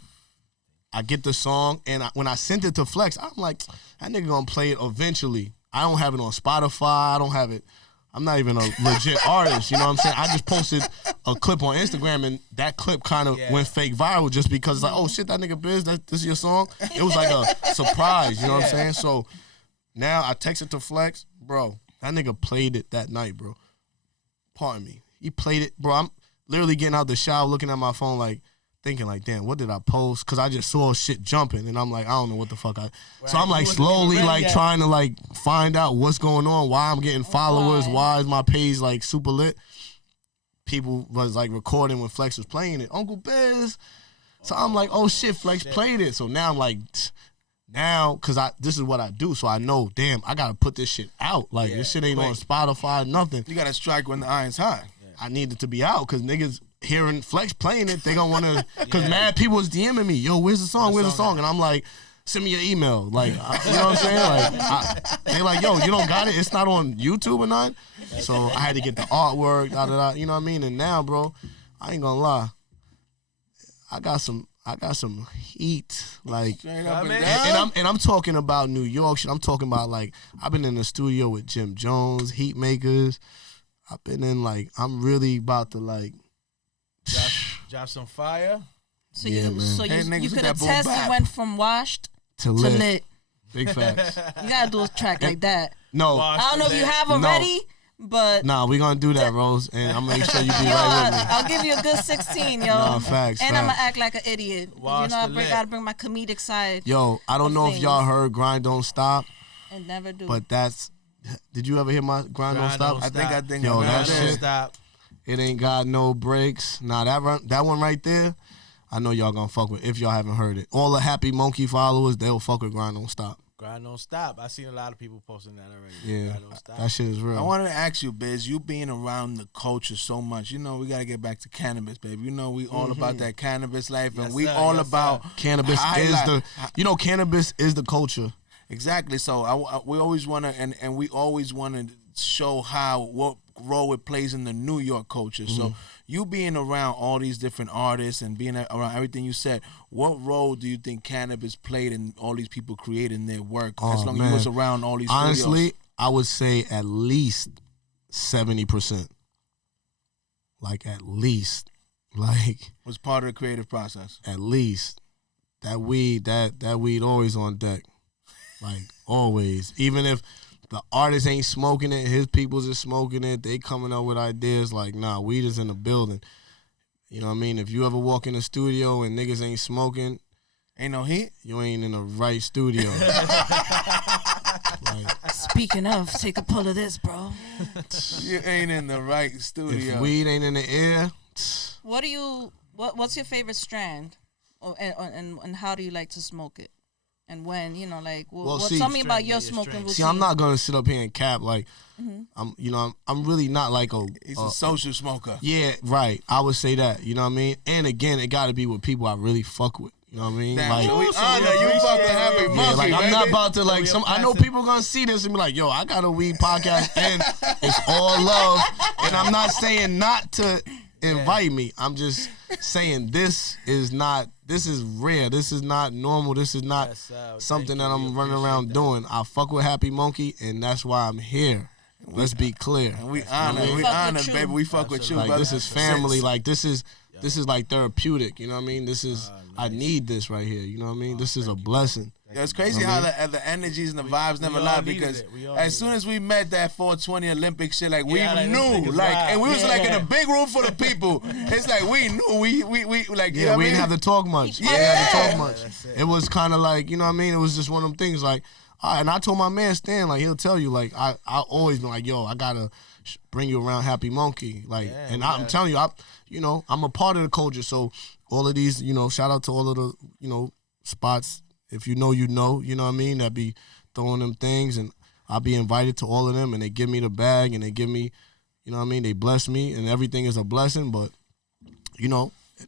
I get the song, and when I sent it to Flex, I'm like, that nigga gonna play it eventually. I don't have it on Spotify. I don't have it. I'm not even a legit artist. You know what I'm saying? I just posted a clip on Instagram, and that clip kind of went fake viral just because it's like, oh, shit, that nigga Biz, this is your song? It was like a surprise. You know what I'm saying? So now I texted to Flex, bro. That nigga played it that night, bro. Pardon me. He played it, bro. I'm literally getting out the shower, looking at my phone, like thinking, like, damn, what did I post? Because I just saw shit jumping, and I'm like, I don't know what the fuck So I'm like slowly like trying to like find out what's going on, why I'm getting followers, why is my page like super lit. People was like recording when Flex was playing it, Uncle Biz. So I'm like, oh shit, Flex played it. So now I'm like. Now, because this is what I do, so I know, damn, I got to put this shit out. Like, this shit ain't on Spotify, nothing. You got to strike when the iron's hot. I need it to be out, because niggas hearing Flex playing it, they going to want to, because mad people was DMing me, yo, where's the song, where's the song? And I'm like, send me your email. Like, you know what I'm saying? Like, they like, yo, you don't got it? It's not on YouTube or nothing? So I had to get the artwork, you know what I mean? And now, bro, I ain't going to lie. I got some heat, like, and I'm talking about New York shit. I'm talking about, like, I've been in the studio with Jim Jones, Heat Makers. I've been in, like, I'm really about to, like, drop some fire. So you could attest you went from washed to lit. Big facts. You gotta do a track like that. No, I don't know if you have already. But nah, we gonna do that, Rose, and I'm gonna make sure you be right with me. I'll give you a good 16, yo. Nah, facts. And I'm gonna act like an idiot. You know, I gotta bring my comedic side. Yo, I don't know if y'all heard "Grind Don't Stop." And never do. But did you ever hear my "Grind Don't Stop"? I think. Yo, that shit. Stop. It ain't got no breaks. Nah, that one right there, I know y'all gonna fuck with if y'all haven't heard it. All the Happy Munkey followers, they'll fuck with "Grind Don't Stop." Grind Don't Stop. I seen a lot of people posting that already. Yeah, that shit is real. I wanted to ask you, Biz, you being around the culture so much, you know, we got to get back to cannabis, baby. You know, we all about that cannabis life, and we all about cannabis cannabis is the culture. Exactly. So we always want to, and we always want to show what role it plays in the New York culture. So you being around all these different artists and being around everything you said, what role do you think cannabis played in all these people creating their work as long as you was around all these Honestly, studios? I would say at least 70%. Like, at least. Like, was part of the creative process. At least. That weed always on deck. Like, always. Even if the artist ain't smoking it, his people's is smoking it, they coming up with ideas like, nah, weed is in the building. You know what I mean? If you ever walk in the studio and niggas ain't smoking, ain't no heat, you ain't in the right studio. Speaking of, take a pull of this, bro. You ain't in the right studio. If weed ain't in the air. What's your favorite strand? And how do you like to smoke it? And when, you know, like, tell me about your smoking routine. I'm not gonna sit up here and cap like, I'm really not like he's a social smoker. Yeah, right. I would say that. You know what I mean? And again, it got to be with people I really fuck with. You know what I mean? Damn, like, you fucking Happy Munkey, like, I'm not about to like I know people gonna see this and be like, yo, I got a weed podcast and it's all love. And I'm not saying not to invite me. I'm just saying this is rare. This is not normal. This is not something that I'm running around doing. I fuck with Happy Munkey, and that's why I'm here. Let's be clear. And we honor, baby. We fuck with you, like, brother. This is family. Like, this is like therapeutic. You know what I mean? This is I need this right here. You know what I mean? This is a blessing. Yeah, it's crazy how the energies and the vibes never lie, because as soon as we met that 420 Olympic shit, like we knew, like, and we was like in a big room full of people. It's like we knew, we like, you know we what didn't I have to talk much. Yeah. We didn't have to talk much. It was kind of like, you know what I mean? It was just one of them things like, and I told my man Stan, like, he'll tell you, like, I always been like, yo, I gotta bring you around Happy Monkey, like, and I'm telling you, I'm a part of the culture, so all of these, shout out to all of the, spots. If you know, you know what I mean, that be throwing them things, and I'll be invited to all of them, and they give me the bag, and they give me, you know what I mean, they bless me, and everything is a blessing, but,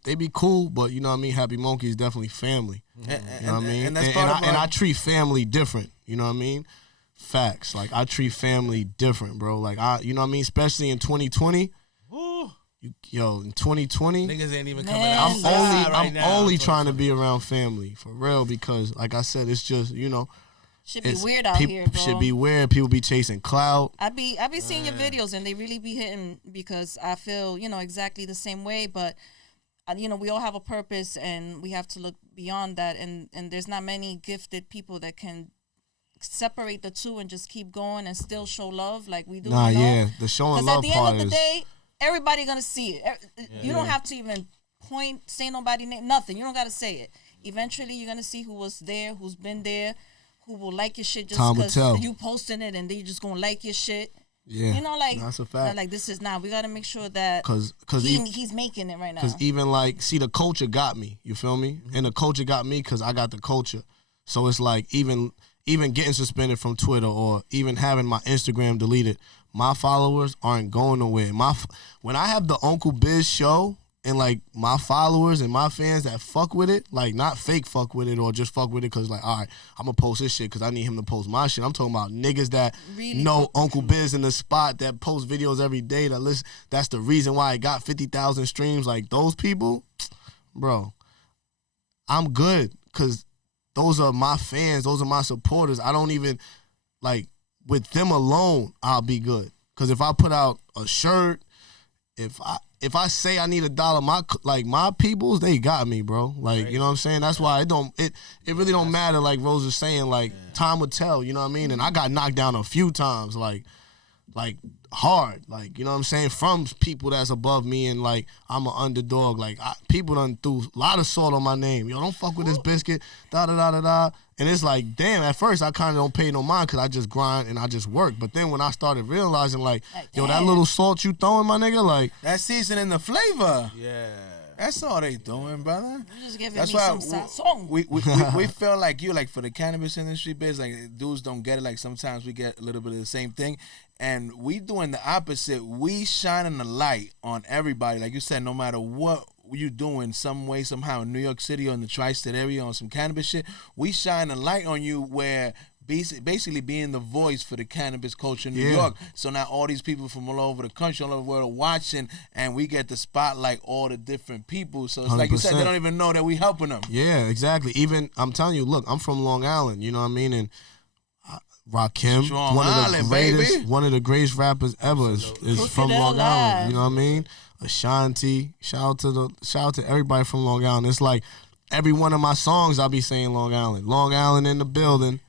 they be cool, but, you know what I mean, Happy Monkey is definitely family, you know what I mean, and I treat family different, you know what I mean, facts, like, I treat family different, bro, like, you know what I mean, especially in 2020, in 2020, niggas ain't even coming out. I'm only trying to be around family for real, because like I said, it's just should be weird out here, bro. Should be weird. People be chasing clout. I be seeing your videos, and they really be hitting, because I feel exactly the same way. But we all have a purpose, and we have to look beyond that. And there's not many gifted people that can separate the two and just keep going and still show love like we do. The showing love part is. Because at the end of the day, everybody gonna see it. You don't have to even point, say nobody name, nothing. You don't gotta say it. Eventually, you're gonna see who was there, who's been there, who will like your shit just because you posting it, and they just gonna like your shit. Yeah, that's a fact. Like, this is not. We gotta make sure that because he's making it right now. Because even like, see, the culture got me. You feel me? And the culture got me because I got the culture. So it's like even getting suspended from Twitter, or even having my Instagram deleted, my followers aren't going nowhere. When I have the Uncle Biz show, and like my followers and my fans that fuck with it, like not fake fuck with it or just fuck with it because like, all right, I'm gonna post this shit because I need him to post my shit. I'm talking about niggas that really know Uncle Biz in the spot, that post videos every day, that listen. That's the reason why it got 50,000 streams. Like, those people, bro, I'm good, because those are my fans. Those are my supporters. I don't even, like, with them alone, I'll be good. Because if I put out a shirt, if I say I need $1, my peoples, they got me, bro. Like, you know what I'm saying? That's why it really don't matter, like Rose is saying, like, time will tell, you know what I mean? And I got knocked down a few times, like hard, like, you know what I'm saying, from people that's above me, and like, I'm an underdog. Like, people done threw a lot of salt on my name. Yo, don't fuck with this biscuit, da-da-da-da-da. And it's like, damn, at first I kind of don't pay no mind because I just grind and I just work. But then when I started realizing, like, yo, that little salt you throwing, my nigga, like, that seasoning the flavor. Yeah. That's all they doing, brother. You just giving me some song. We feel like you, like, for the cannabis industry biz, like, dudes don't get it. Like, sometimes we get a little bit of the same thing. And we doing the opposite. We shining the light on everybody. Like you said, no matter what you doing, some way, somehow, in New York City or in the tri-state area on some cannabis shit, we shine a light on you, where basically being the voice for the cannabis culture in New York. So now all these people from all over the country, all over the world are watching, and we get to spotlight all the different people. So it's 100%. Like you said, they don't even know that we helping them. Yeah, exactly. Even, I'm telling you, look, I'm from Long Island, you know what I mean? And Rakim, one of the greatest rappers ever, is from Long Island. You know what I mean? Ashanti, shout out to everybody from Long Island. It's like every one of my songs, I'll be saying Long Island in the building.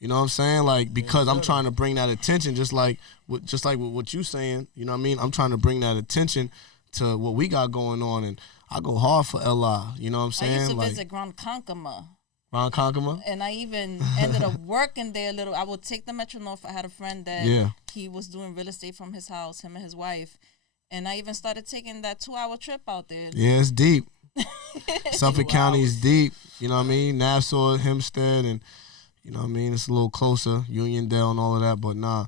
You know what I'm saying? Like, because I'm trying to bring that attention, just like with what you saying. You know what I mean? I'm trying to bring that attention to what we got going on, and I go hard for LI. You know what I'm saying? I used to visit Grand Concomer. And I even ended up working there a little. I would take the Metro North. I had a friend that he was doing real estate from his house, him and his wife. And I even started taking that 2-hour trip out there. Yeah, it's deep. Suffolk County is deep. You know what I mean? Nassau, Hempstead, and, you know what I mean? It's a little closer. Uniondale and all of that, but nah.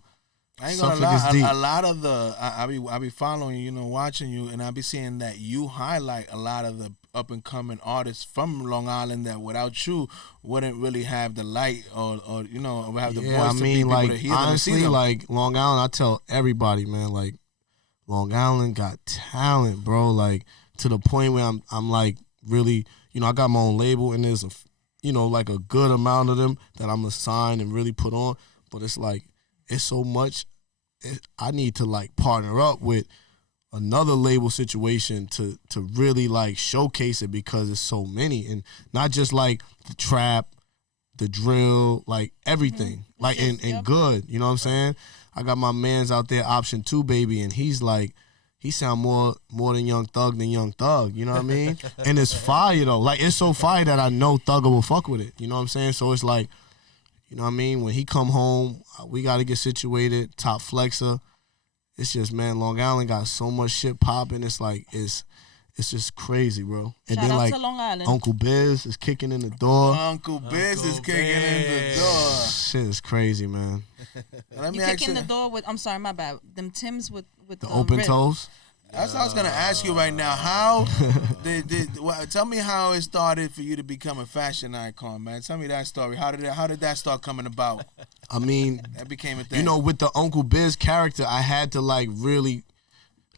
I ain't gonna lie, a lot of the I be following you, you know, watching you, and I be seeing that you highlight a lot of the up and coming artists from Long Island that without you wouldn't really have the light or you know, have the voice to be able to hear them and see them. Honestly, like, Long Island, I tell everybody, man, like, Long Island got talent, bro. Like, to the point where I'm like, really, you know, I got my own label, and there's like a good amount of them that I'm gonna sign and really put on, but it's like, it's so much I need to like partner up with another label situation to really like showcase it because it's so many, and not just like the trap, the drill, like everything, like and good. You know what I'm saying? I got my man's out there, Option 2 Baby, and he's like, he sound more than Young Thug. You know what I mean? And it's fire though. Like it's so fire that I know Thugger will fuck with it. You know what I'm saying? So it's like, you know what I mean? When he come home, we got to get situated. Top Flexer. It's just, man, Long Island got so much shit popping. It's like, it's just crazy, bro. And Shout then out like to Long Island. Uncle Biz is kicking in the door. Uncle Biz is kicking in the door. Shit is crazy, man. You kicking the door with, I'm sorry, my bad. Them Timbs with the open rib. toes. That's what I was gonna ask you right now. How tell me how it started for you to become a fashion icon, man. Tell me that story. How did that start coming about? I mean, that became a thing. You know, with the Uncle Biz character, I had to like really,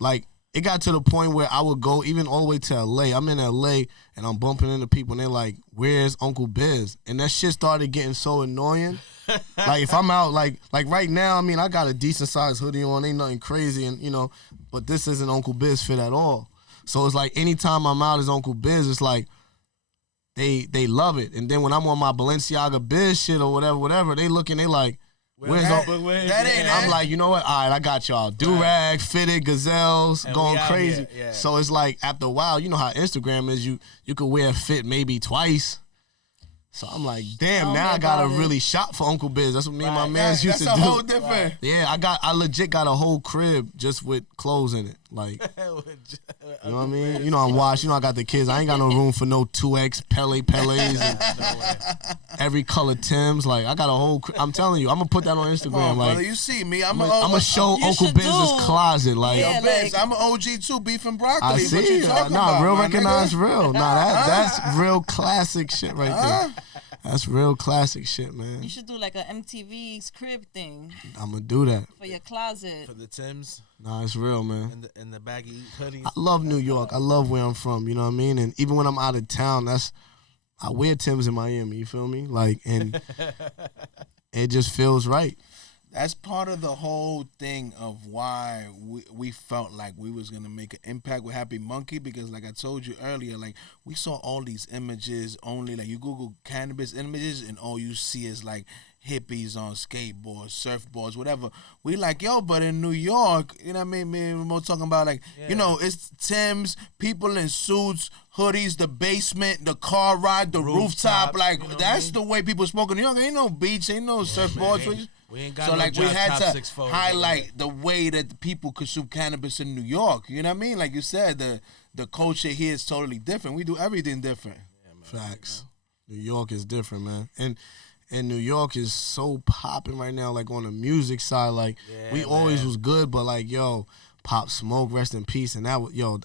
like, it got to the point where I would go even all the way to LA. I'm in LA and I'm bumping into people and they're like, "Where's Uncle Biz?" And that shit started getting so annoying. Like if I'm out, like right now, I mean, I got a decent sized hoodie on, ain't nothing crazy, and you know, but this isn't Uncle Biz fit at all. So it's like anytime I'm out as Uncle Biz, it's like they love it. And then when I'm on my Balenciaga Biz shit or whatever, they looking, they like, where's Uncle Biz? I'm like, you know what? All right, I got y'all. Do-rag, fitted, gazelles, and going crazy. Yeah. So it's like after a while, you know how Instagram is, you could wear a fit maybe twice. So I'm like, damn, now I gotta really shop for Uncle Biz. That's what me and my mans used to do. That's a whole different. Yeah, I legit got a whole crib just with clothes in it. Like, you know what I mean? You know, I'm washed. You know, I got the kids. I ain't got no room for no 2X Peles and every color Timbs. Like, I got a whole I'm telling you, I'm gonna put that on Instagram. Like, brother, you see me. I'm gonna show Uncle Biz's closet. Like, yo, Biz, I'm an OG too, beef and broccoli. I see. What you talking about, real recognized real. Nah, that's real classic shit right there. That's real classic shit, man. You should do like a MTV's crib thing. I'm gonna do that for your closet. For the Timbs. Nah, it's real, man. And the baggy hoodies. I love New York. I love where I'm from. You know what I mean? And even when I'm out of town, I wear Timbs in Miami. You feel me? Like, and it just feels right. That's part of the whole thing of why we felt like we was going to make an impact with Happy Munkey, because like I told you earlier, like we saw all these images only, like you Google cannabis images and all you see is like hippies on skateboards, surfboards, whatever. We like, yo, but in New York, you know what I mean? Me and Remo talking about like, you know, it's Timbs, people in suits, hoodies, the basement, the car ride, the rooftop. Like, you know that's the way people smoke in New York. Ain't no beach, ain't no surfboards. We ain't got so no like we had to highlight over the way that the people consume cannabis in New York. You know what I mean? Like you said, the culture here is totally different. We do everything different. Yeah, man, facts. New York is different, man. And New York is so popping right now, like on the music side. Like we always was good, but like, yo, Pop Smoke, rest in peace. And that was, yo,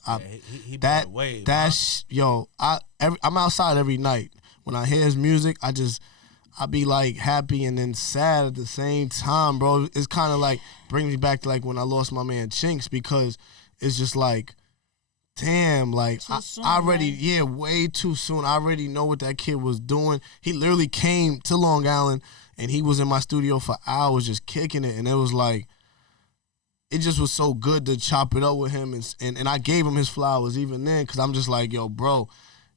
he that wave, that's yo, I'm outside every night. When I hear his music, I be like happy and then sad at the same time, bro. It's kind of like brings me back to like when I lost my man Chinks, because it's just like, damn, like I already, way too soon. I already know what that kid was doing. He literally came to Long Island and he was in my studio for hours just kicking it, and it was like, it just was so good to chop it up with him, and I gave him his flowers even then, because I'm just like, yo, bro,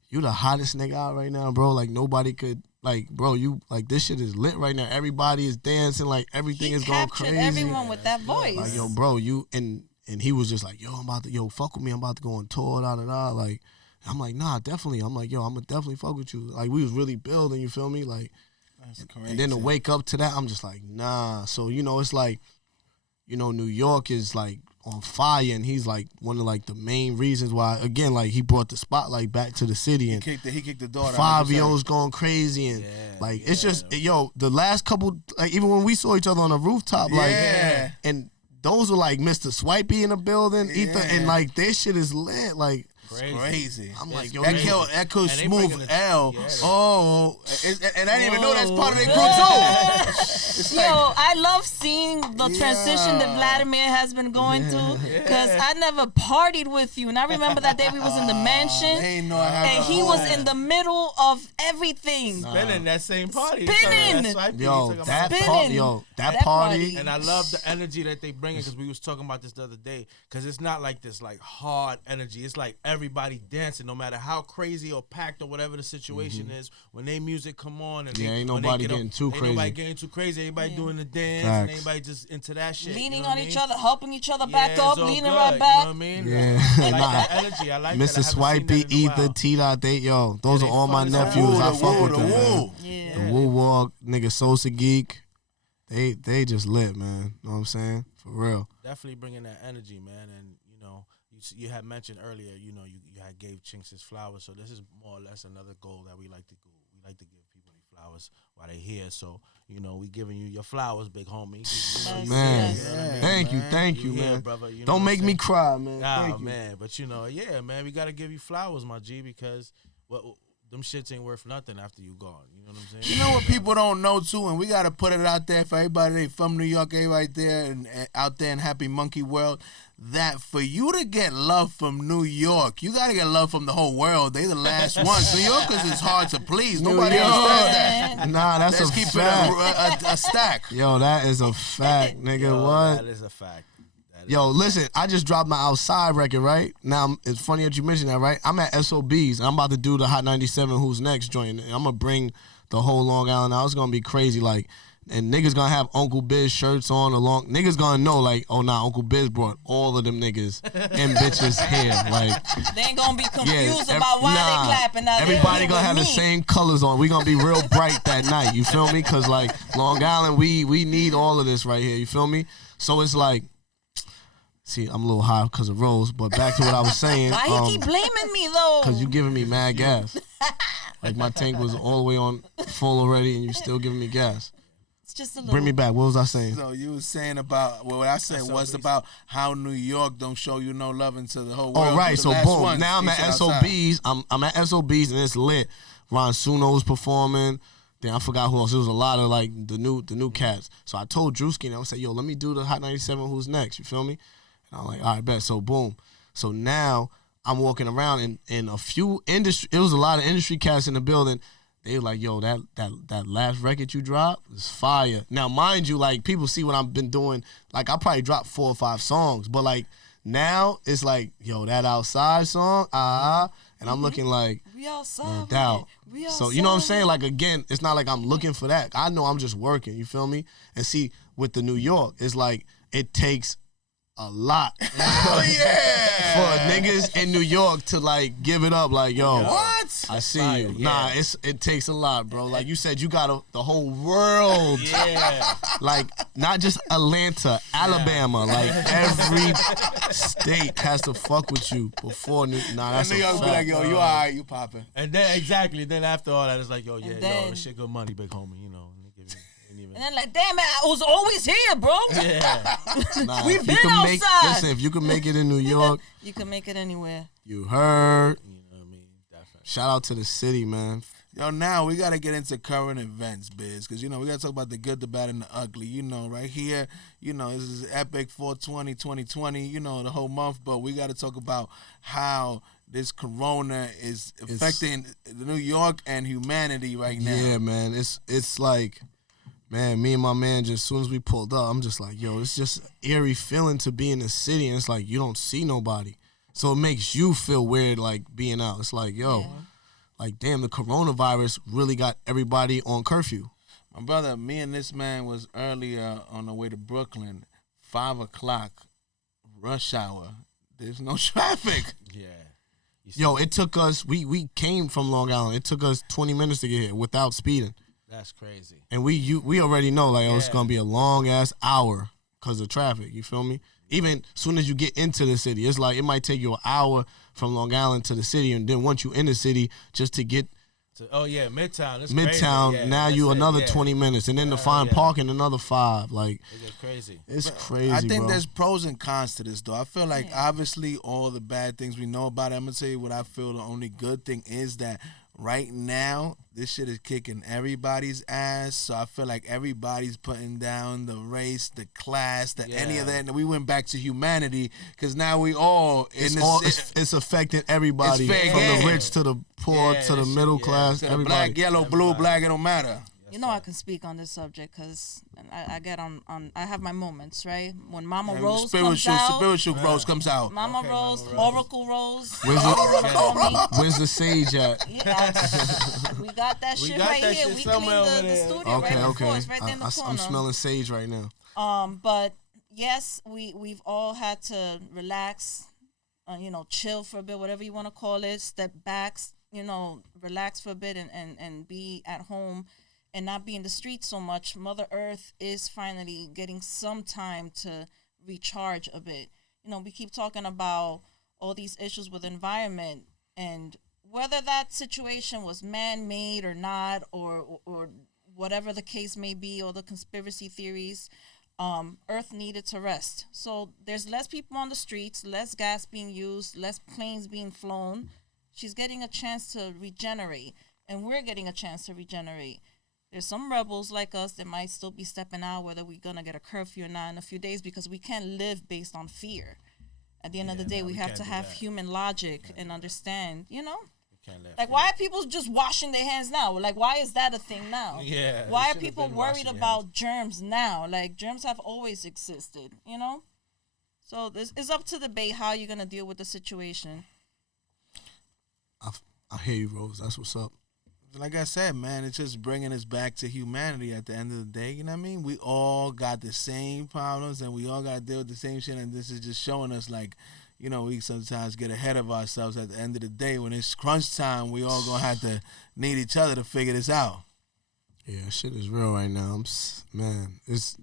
you the hottest nigga out right now, bro. Like nobody could. Like, bro, you like this shit is lit right now. Everybody is dancing, like everything is going crazy. He captured everyone with that voice. Like, yo, bro, you and he was just like, yo, fuck with me. I'm about to go on tour, da. Like, I'm like, nah, definitely. I'm like, yo, I'm gonna definitely fuck with you. Like, we was really building, you feel me? Like, that's crazy. And then to wake up to that, I'm just like, nah. So, you know, it's like, you know, New York is like on fire, and he's like one of like the main reasons why, again, like he brought the spotlight back to the city, and he kicked the door. 5-year-olds going crazy, and it's just, yo, the last couple, like even when we saw each other on the rooftop, like, and those were like Mr. Swipey in the building, Ether, and like their shit is lit. Like crazy. I'm like, yo, that killed Smooth L. Yeah. Oh, and I didn't even know that's part of their crew too. Yo, I love seeing the transition that Vladimir has been going through, because I never partied with you, and I remember that day we was in the mansion, and he was in the middle of everything. Spinning that same party. Spinning. That party. And I love the energy that they bring in, because we was talking about this the other day, because it's not like this like hard energy. It's like everybody dancing, no matter how crazy or packed or whatever the situation is. When they music come on, and ain't nobody getting too crazy. Ain't nobody getting too crazy. Everybody doing the dance, and everybody just into that shit. Leaning you know on each other, helping each other back up, leaning right back. You know what I mean? Yeah. I like that energy. I like Mr. that. Swipey, Ether, T-Dot, those are all my nephews. I fuck with them, man. Yeah. The Woo Walk, nigga, Sosa Geek. They just lit, man. Know what I'm saying? For real. Definitely bringing that energy, man. And, you know, you had mentioned earlier, you know, you had gave Chinks his flowers. So this is more or less another goal that we like to do. We like to give people their flowers while they here. So, you know, we giving you your flowers, big homie. Man, thank you, here, man. Brother, you know Don't make me cry, man. Oh, man. But, you know, yeah, man, we got to give you flowers, my G, because them shits ain't worth nothing after you gone. You know what I'm saying? You know what people don't know too, and we gotta put it out there for everybody from New York, right there and out there in Happy Munkey world, that for you to get love from New York, you gotta get love from the whole world. They the last ones. New Yorkers is hard to please. Nobody understands that. Nah, that's Let's a keep fact. it a stack. Yo, that is a fact, nigga. What? That is a fact. Yo, listen, I just dropped my Outside record, right? Now, it's funny that you mentioned that, right? I'm at SOBs. I'm about to do the Hot 97 Who's Next joint. I'm going to bring the whole Long Island out. It's going to be crazy, like, and niggas going to have Uncle Biz shirts on along. Niggas going to know, like, oh, nah, Uncle Biz brought all of them niggas and bitches here. Like, they ain't going to be confused about why they clapping. Now, everybody going to have the same colors on. We going to be real bright that night, you feel me? Because, like, Long Island, we need all of this right here, you feel me? So it's like, see, I'm a little high because of Rose, but back to what I was saying. Why you keep blaming me, though? Because you giving me mad gas. Like, my tank was all the way on full already, and you still giving me gas. It's just a little. Bring me back. What was I saying? So you was saying about, well, what I said was about how New York don't show you no love into the whole world. Oh, right. So, boom. Now I'm at SOBs. I'm at SOBs, and it's lit. Ron Suno's performing. Then I forgot who else. It was a lot of, like, the new cats. So I told Drewski, and I was like, yo, let me do the Hot 97 Who's Next. You feel me? And I'm like, all right, bet. So, boom. So now I'm walking around, and a few industry, it was a lot of industry cats in the building. They were like, yo, that last record you dropped is fire. Now, mind you, like, people see what I've been doing. Like, I probably dropped 4 or 5 songs. But, like, now it's like, yo, that Outside song, and I'm looking like, we outside, no doubt. So, you know what I'm saying? Like, again, it's not like I'm looking for that. I know I'm just working, you feel me? And see, with the New York, it's like, it takes a lot for niggas in New York to, like, give it up. Like, yo, what? I see you. Yeah. Nah, it takes a lot, bro. Like you said, you got the whole world. Yeah. Like, not just Atlanta, Alabama. Like, every state has to fuck with you before. Nah, that's New York be like, yo, you all right, you popping. And then, exactly, then after all that, it's like, yo, yeah, yo, this shit good money, big homie, you know. And then like, damn, I was always here, bro. Yeah. Nah, we've been outside. Listen, if you can make it in New York, you can make it anywhere. You heard. You know what I mean? Definitely. Shout out to the city, man. Yo, now we got to get into current events, Biz, because, you know, we got to talk about the good, the bad, and the ugly. You know, right here, you know, this is Epic 420, 2020, you know, the whole month, but we got to talk about how this corona is affecting New York and humanity right now. Yeah, man. It's like, man, me and my man, just as soon as we pulled up, I'm just like, yo, it's just an eerie feeling to be in the city, and it's like you don't see nobody. So it makes you feel weird, like, being out. It's like, yo, like, damn, the coronavirus really got everybody on curfew. My brother, me and this man was earlier on the way to Brooklyn, 5 o'clock, rush hour. There's no traffic. Yeah. Yo, it took us, we came from Long Island. It took us 20 minutes to get here without speeding. That's crazy. And we already know, like, oh, it's going to be a long-ass hour because of traffic, you feel me? Even as soon as you get into the city, it's like it might take you an hour from Long Island to the city, and then once you in the city, just to get Oh yeah, Midtown. It's Midtown. Crazy. Yeah, now you another 20 minutes, and then to find parking another 5. Like it gets crazy. It's crazy. I think bro. there's pros and cons to this, though. I feel like obviously all the bad things we know about it. I'm gonna tell you what I feel. The only good thing is that right now this shit is kicking everybody's ass. So I feel like everybody's putting down the race, the class, any of that. And we went back to humanity because now we all it's affecting everybody from the rich to the poor to the middle class. To everybody. Black, yellow, blue, black. It don't matter. You know I can speak on this subject because I get on. I have my moments, right? When Mama Rose comes out. Spiritual Rose comes out. Mama Rose, Oracle Rose. Where's the sage at? Yeah, we got that shit right here. We cleaned the studio right before. It's right there in the corner. I'm smelling sage right now. But yes, we've all had to relax, chill for a bit, whatever you want to call it, step back, relax for a bit and be at home and not be in the streets so much. Mother Earth is finally getting some time to recharge a bit. We keep talking about all these issues with environment and whether that situation was man-made or not, or whatever the case may be, or the conspiracy theories, Earth needed to rest. So there's less people on the streets, less gas being used, less planes being flown. She's getting a chance to regenerate, and we're getting a chance to regenerate. There's some rebels like us that might still be stepping out, whether we're going to get a curfew or not in a few days, because we can't live based on fear. At the end of the day, we have to have human logic and understand, Like, why are people just washing their hands now? Like, why is that a thing now? Yeah. Why are people worried about germs now? Like, germs have always existed, So it's up to debate how you're going to deal with the situation. I hear you, Rose. That's what's up. Like I said, man, it's just bringing us back to humanity at the end of the day. You know what I mean? We all got the same problems, and we all got to deal with the same shit, and this is just showing us, like, we sometimes get ahead of ourselves at the end of the day. When it's crunch time, we all going to have to need each other to figure this out. Yeah, shit is real right now. It's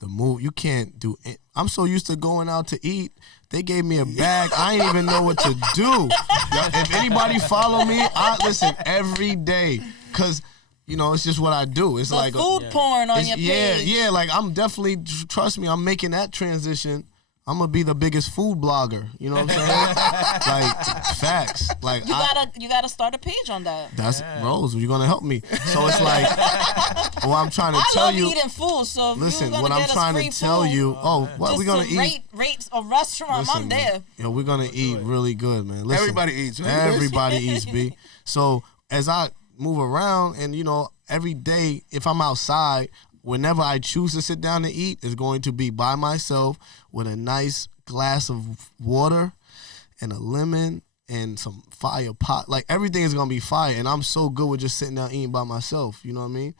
the move. You can't do it. I'm so used to going out to eat. They gave me a bag. I ain't even know what to do. If anybody follow me, I listen every day. Because, it's just what I do. It's like food porn on your page. Yeah, like I'm definitely, trust me, I'm making that transition. I'm going to be the biggest food blogger. You know what I'm saying? Like, facts. Like you gotta start a page on that. That's Rose, you're going to help me. So it's like, I'm trying to tell you. I love eating food, so if listen, you're what I'm trying to tell you, what we're going to eat? Rate a restaurant, listen, I'm there. Man, we're going to eat really good, man. Listen, everybody eats, right? Everybody eats, B. So as I move around and, every day, if I'm outside, whenever I choose to sit down to eat, is going to be by myself with a nice glass of water and a lemon and some fire pot. Like, everything is going to be fire, and I'm so good with just sitting down eating by myself. You know what I mean?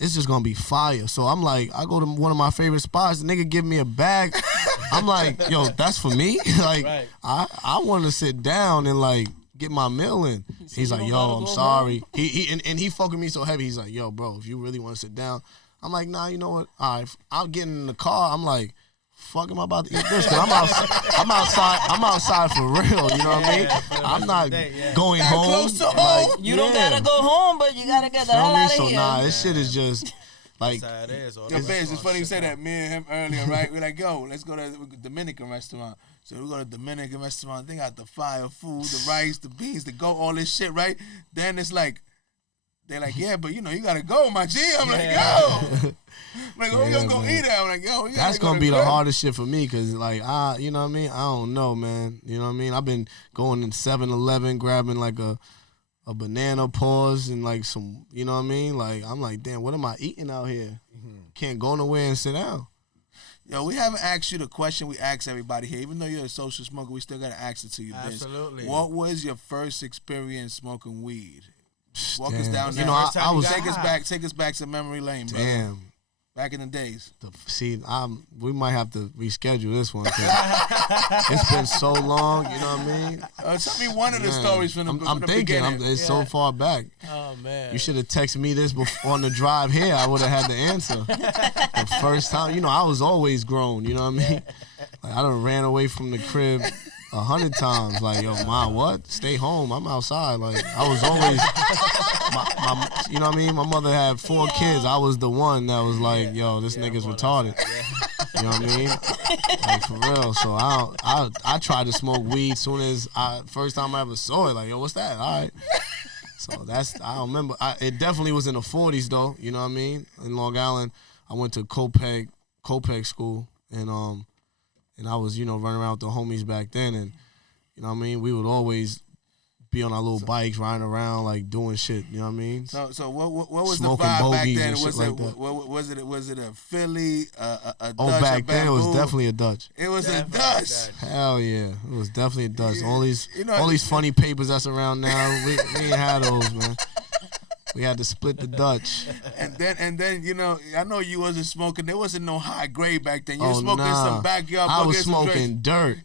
It's just going to be fire. So I'm like, I go to one of my favorite spots, the nigga give me a bag. I'm like, yo, that's for me? Like, right. I want to sit down and, like, get my meal in. He's like, yo, I'm sorry. He fucking me so heavy. He's like, yo, bro, if you really want to sit down. I'm like, nah, you know what? All right, I'm getting in the car. I'm like, fuck, am I about to eat this? Cause I'm outside for real. You know what I mean? I'm not going home. Close to home. Like, you don't gotta go home, but you gotta get the hell out of here. So nah, this shit is just like. It's funny you say that. Me and him earlier, right? We're like, yo, let's go to the Dominican restaurant. So we go to the Dominican restaurant. They got the fire food, the rice, the beans, the goat, all this shit, right? Then it's like. They're like, yeah, but you gotta go, my G. I'm like, yo. I'm like, we gonna go eat that? I'm like, yo, that's gonna be the hardest shit for me, cause like, you know what I mean? I don't know, man. You know what I mean? I've been going in 7-Eleven, grabbing like a banana pause and like some, you know what I mean? Like, I'm like, damn, what am I eating out here? Can't go nowhere and sit down. Yo, we haven't asked you the question we ask everybody here. Even though you're a social smoker, we still gotta ask it to you, Absolutely. Biz. What was your first experience smoking weed? Walk us down. I was take us back to memory lane, bro. Damn. Back in the days. We might have to reschedule this one. It's been so long, you know what I mean? Tell me one of the stories from the beginning. It's so far back. Oh, man. You should have texted me this on the drive here. I would have had the answer. The first time, I was always grown, you know what I mean? Like, I done ran away from the crib 100 times. Like, yo, Ma, what? Stay home. I'm outside. Like, I was always, my you know what I mean? My mother had 4 kids. I was the one that was like, yo, this nigga's retarded. You know what I mean? Like, for real. So I tried to smoke weed soon as first time I ever saw it. Like, yo, what's that? All right. So I don't remember. It definitely was in the 40s though. You know what I mean? In Long Island, I went to Copeg school, and I was, you know, running around with the homies back then, and you know what I mean? We would always be on our little bikes, riding around, like doing shit. You know what I mean? So what was Smoking the vibe back bogeys then? and shit like that. Was it a Philly, a Dutch, back a then it was Bamboo? definitely a Dutch. It was definitely a Dutch. Hell yeah, it was definitely a Dutch. Yeah, All these funny papers that's around now, we ain't had those, man. We had to split the Dutch. And then you know, I know you wasn't smoking. There wasn't no high grade back then. You was smoking some backyard. I was smoking dirt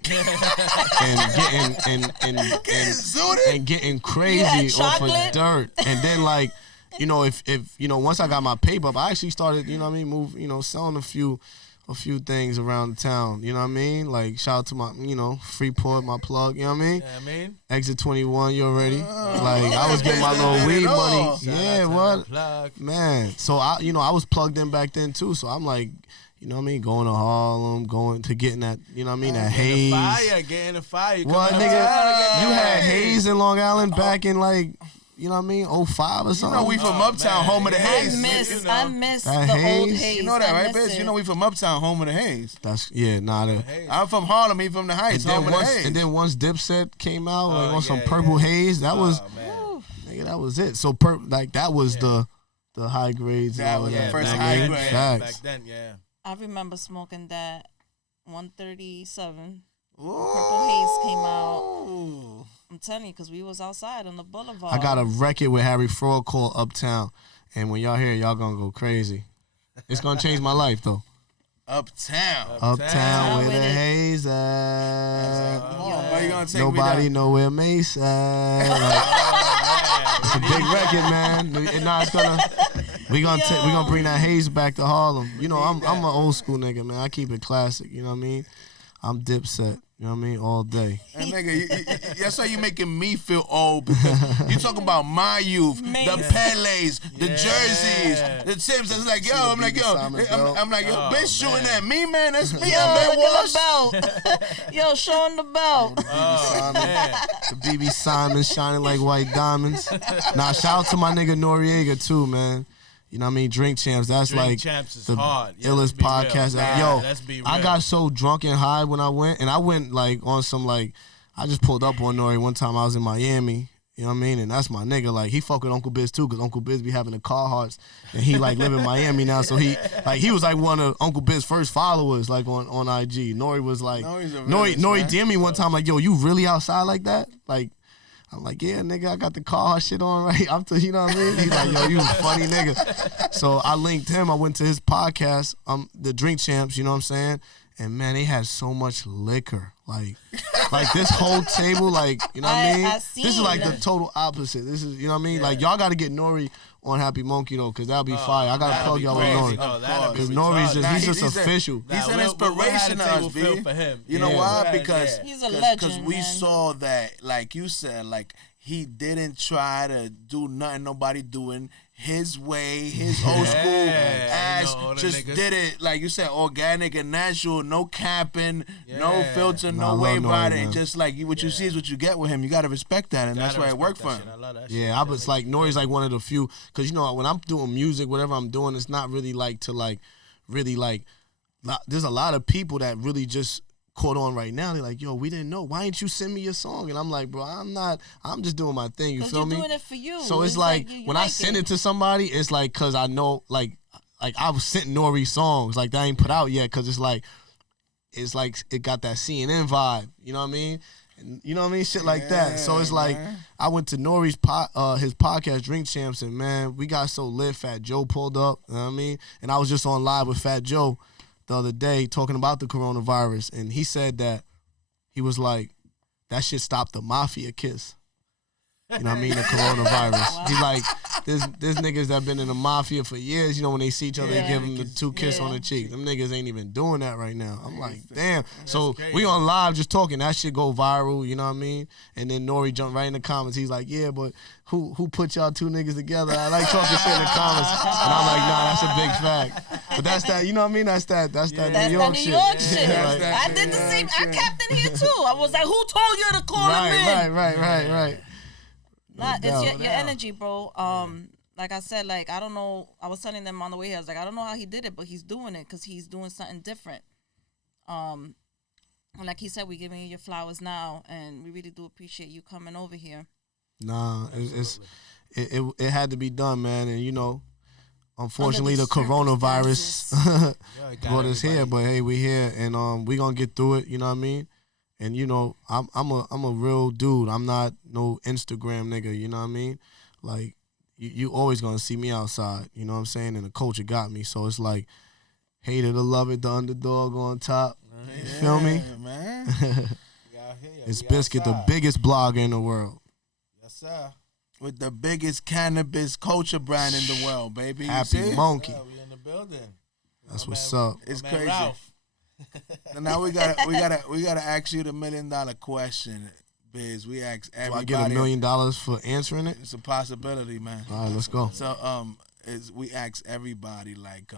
and getting crazy off of dirt. And then like, you know, if you know, once I got my paper up, I actually started, you know what I mean, selling a few things around the town, you know what I mean? Like, shout out to my, you know, Freeport, my plug, you know what I mean? Yeah, I mean? Exit 21, you already. Like, I was getting my little weed money. Yeah, what? Man. So, I was plugged in back then, too. So, I'm like, you know what I mean? Going to Harlem, going to getting that, you know what I mean? That haze. Getting the fire. What, nigga? You had haze in Long Island back in, like, you know what I mean? 05 or something. You know we from Uptown, home of the haze. I miss the haze. old haze. You know that, right, bitch? You know we from Uptown, home of the haze. I'm from Harlem, he from the Heights, home of the haze. And then once Dipset came out, like on some purple haze, that was, nigga, that was it. So that was the high grades. That was the first high grade. Back then, yeah. I remember smoking that 137. Purple haze came out. I'm telling you, because we was outside on the boulevard. I got a record with Harry Fraud called Uptown. And when y'all hear it, y'all gonna go crazy. It's gonna change my life, though. Uptown where the haze at. Why you gonna take Nobody me down? know where Mace at. Like, it's a big record, man. And now it's gonna... We gonna bring that haze back to Harlem. You know, I'm an old school nigga, man. I keep it classic, you know what I mean? I'm Dipset. You know what I mean? All day. And nigga, that's how you making me feel old, because you talking about my youth, the Pelés, the jerseys, the Tips. It's like, yo, I'm like, yo, bitch shooting at me, man. That's me. Yo, look at the belt. Yo, showing the belt. The BB Simon shining like white diamonds. Nah, shout out to my nigga Noriega too, man. You know what I mean? Drink Champs. That's Drink like Champs is the hard. illest podcast. Yo, let's be real. I got so drunk and high when I went. And I went like on some like, I just pulled up on Nori one time. I was in Miami. You know what I mean? And that's my nigga. Like, he fuck with Uncle Biz too, because Uncle Biz be having the Carhartts. And he like live in Miami now. So he was like one of Uncle Biz's first followers, like on IG. Nori was like, Nori DM me one time like, yo, you really outside like that? Like, I'm like, yeah, nigga, I got the car shit on right. You know what I mean? He's like, yo, you a funny nigga. So I linked him. I went to his podcast, the Drink Champs, you know what I'm saying? And man, they had so much liquor. Like this whole table, like, you know what I mean? This is like the total opposite. This is, you know what I mean? Yeah. Like, y'all got to get Nori on Happy Munkey, though, because that'll be fire. I got to plug y'all with Nori. Because Nori's just, he's official. He's an inspiration to us, B. For him. You know why? Because he's a legend, because we saw that, like you said, like, he didn't try to do nothing nobody doing. His way, his old school ass just did it, like you said, organic and natural, no capping, no filter, no wave riding. Just like what you see is what you get with him. You got to respect that, and that's why it worked for him. I love that shit. I was like, Nori's like one of the few, because, you know, when I'm doing music, whatever I'm doing, it's not really like to like, really like, there's a lot of people that really just caught on right now. They're like, yo, we didn't know. Why didn't you send me your song? And I'm like, bro, I'm just doing my thing. You feel me? You're doing it for you. So it's like when I send it to somebody, it's like, because I know, like I was sent Nori songs, like, that ain't put out yet, because it's like it got that CNN vibe. You know what I mean? And, you know what I mean? Shit like that. So it's like, I went to Nori's his podcast, Drink Champs, and man, we got so lit. Fat Joe pulled up. You know what I mean? And I was just on live with Fat Joe the other day talking about the coronavirus, and he said that he was like, that shit stopped the mafia kiss. You know what I mean? The coronavirus. He's like, there's niggas that been in the mafia for years. You know, when they see each other, they give them the 2 kiss on the cheek. Them niggas ain't even doing that right now. I'm like, damn. So we on live just talking. That shit go viral. You know what I mean? And then Nori jumped right in the comments. He's like, yeah, but who put y'all 2 niggas together? I like talking shit in the comments. And I'm like, nah, that's a big fact. But that's that. You know what I mean? That's that New York shit. Like, I did the same. I kept in here too. I was like, who told you to call him in? Right. Nah, it's your energy, bro. Like I said, like, I don't know. I was telling them on the way here, I was like, I don't know how he did it, but he's doing it because he's doing something different. And like he said, we're giving you your flowers now, and we really do appreciate you coming over here. Nah, it had to be done, man. And, you know, unfortunately, the coronavirus brought us here. But, hey, we here, and we going to get through it, you know what I mean? And, you know, I'm a real dude. I'm not no Instagram nigga, you know what I mean? Like, you always going to see me outside, you know what I'm saying? And the culture got me. So it's like, hated to love it, the underdog on top. You feel me? Man. It's BIZKIT, the biggest blogger in the world. Yes, sir. With the biggest cannabis culture brand in the world, baby. Happy Munkey. Yeah, we in the building. That's what's up. It's crazy. Ralph. So now we gotta ask you the $1 million question, Biz. We ask everybody. Do I get $1 million for answering it? It's a possibility, man. All right, let's go. So we ask everybody, like,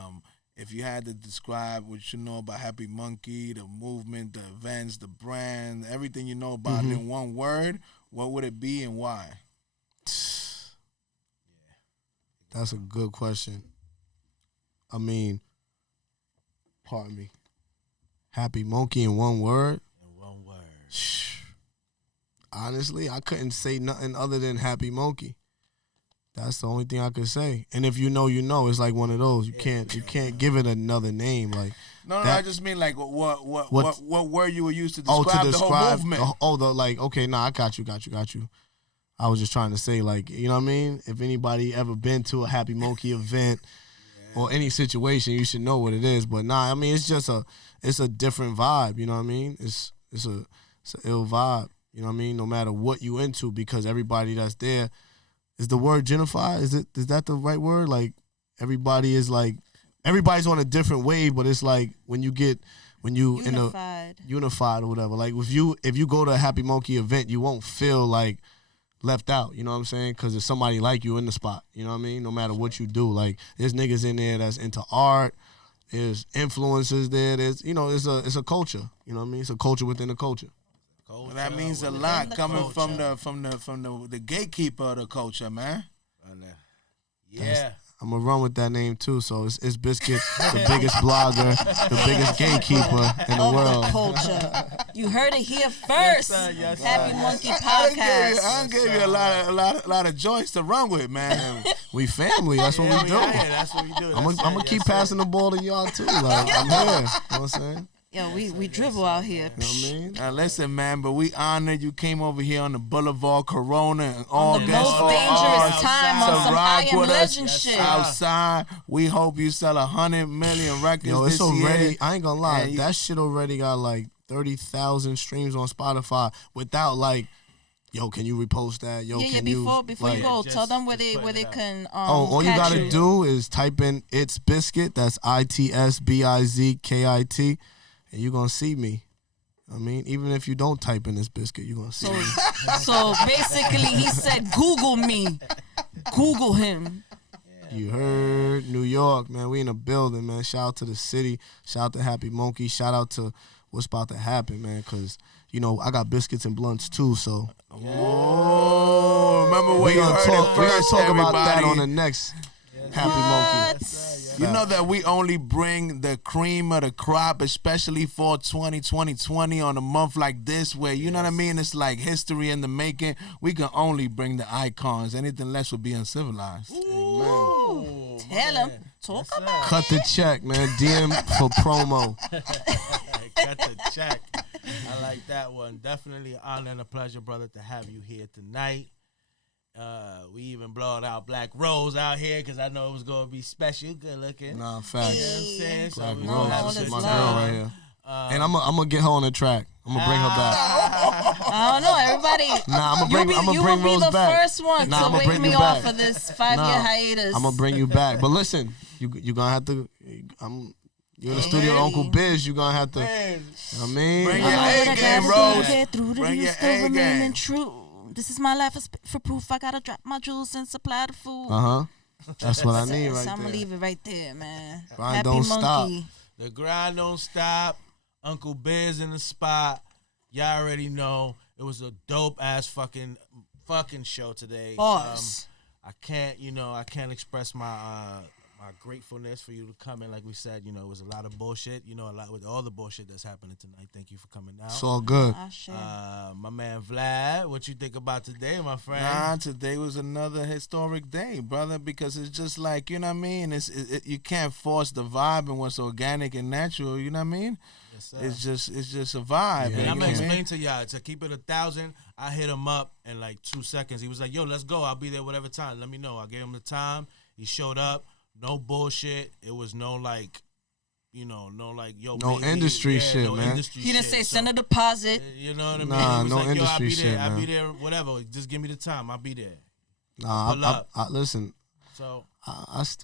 if you had to describe what you know about Happy Munkey, the movement, the events, the brand, everything you know about it in one word, what would it be and why? That's a good question. I mean, pardon me. Happy Munkey in one word? In one word. Honestly, I couldn't say nothing other than Happy Munkey. That's the only thing I could say. And if you know, you know. It's like one of those. You can't give it another name. Like no, I just mean like what word you would use to describe the whole movement. I got you. I was just trying to say, like, you know what I mean? If anybody ever been to a Happy Munkey event or any situation, you should know what it is. But nah, I mean, it's a different vibe, you know what I mean? It's an ill vibe, you know what I mean? No matter what you into, because everybody that's there, is the word genified? Is that the right word? Like, everybody's on a different wave, but it's like when you unified or whatever. Like if you go to a Happy Munkey event, you won't feel like left out, you know what I'm saying? Because there's somebody like you in the spot, you know what I mean? No matter what you do, like there's niggas in there that's into art, there's influencers there, there's, you know, it's a culture, you know what I mean? It's a culture within a culture. Well, that means a lot coming from the gatekeeper of the culture, man. Yeah. I'm going to run with that name, too. So it's BIZKIT, the biggest blogger, the biggest gatekeeper in the world. The culture. You heard it here first. Yes, Happy Munkey Podcast. I gave you a lot of joints to run with, man. We family. That's what we do. Yeah, that's what we do. I'm going to keep passing the ball to y'all, too. Like, I'm here. You know what I'm saying? Yo, we dribble out here. You know what I mean? Now listen, man, but we honored you came over here on the Boulevard Corona and all the most dangerous time on some I Am Legend shit. Outside, we hope you sell 100 million records. Yo, it's this already year. I ain't gonna lie, that shit already got like 30,000 streams on Spotify without like, yo, can you repost that? Yo, can you before you go, tell them where they can all you gotta do is type in It's BIZKIT, that's ITZ BIZKIT. And you're going to see me. I mean, even if you don't type in It's BIZKIT, you're going to see me. So basically, he said, Google me. Google him. You heard New York, man. We in a building, man. Shout out to the city. Shout out to Happy Munkey. Shout out to what's about to happen, man. Because, you know, I got biscuits and blunts, too, so. Oh, remember what you heard it first, we're going to talk everybody. about that on the next Happy Munkey. You know that we only bring the cream of the crop, especially for 2020 on a month like this where, you know what I mean, it's like history in the making. We can only bring the icons. Anything less would be uncivilized. Ooh, tell him. Talk about it. Cut the check, man. DM for promo. Cut the check. I like that one. Definitely an honor and a pleasure, brother, to have you here tonight. We even blowed out Black Rose out here because I know it was going to be special, good looking. Nah, facts. You know what I'm saying? Black so Rose is my girl right here. And I'm gonna get her on the track. I'm gonna bring her back. I don't know, everybody. Nah, I'm gonna bring Rose back. You will be the first one to wake me off of this 5-year hiatus. I'm gonna bring you back. But listen, you gonna have to. You're in the studio, Uncle Biz. You gonna have to. You know what I mean, bring your A game, Rose. Bring your A game. True. This is my life for proof. I gotta drop my jewels and supply the food. That's what I need right there. I'm gonna leave it right there, man. Grind Happy don't Monkey. stop. The grind don't stop. Uncle Biz in the spot. Y'all already know it was a dope ass fucking show today. Boss. I can't express my my gratefulness for you to come in. Like we said, it was a lot of bullshit. A lot with all the bullshit that's happening tonight. Thank you for coming out. It's all good. My man Vlad, what you think about today, my friend? Nah, today was another historic day, brother, because it's just like, you know what I mean? You can't force the vibe and what's organic and natural, you know what I mean? Yes, it's just a vibe. Yeah, and I'm going to explain to y'all, to keep it 1,000, I hit him up in like 2 seconds. He was like, yo, let's go. I'll be there whatever time. Let me know. I gave him the time. He showed up. No bullshit. It was no like, no like, yo, no maybe, industry shit, no man. Industry he didn't shit, say send a deposit. You know what I mean? Nah, no like, industry shit, man. I'll be there, whatever. Just give me the time. I'll be there. Nah, listen. So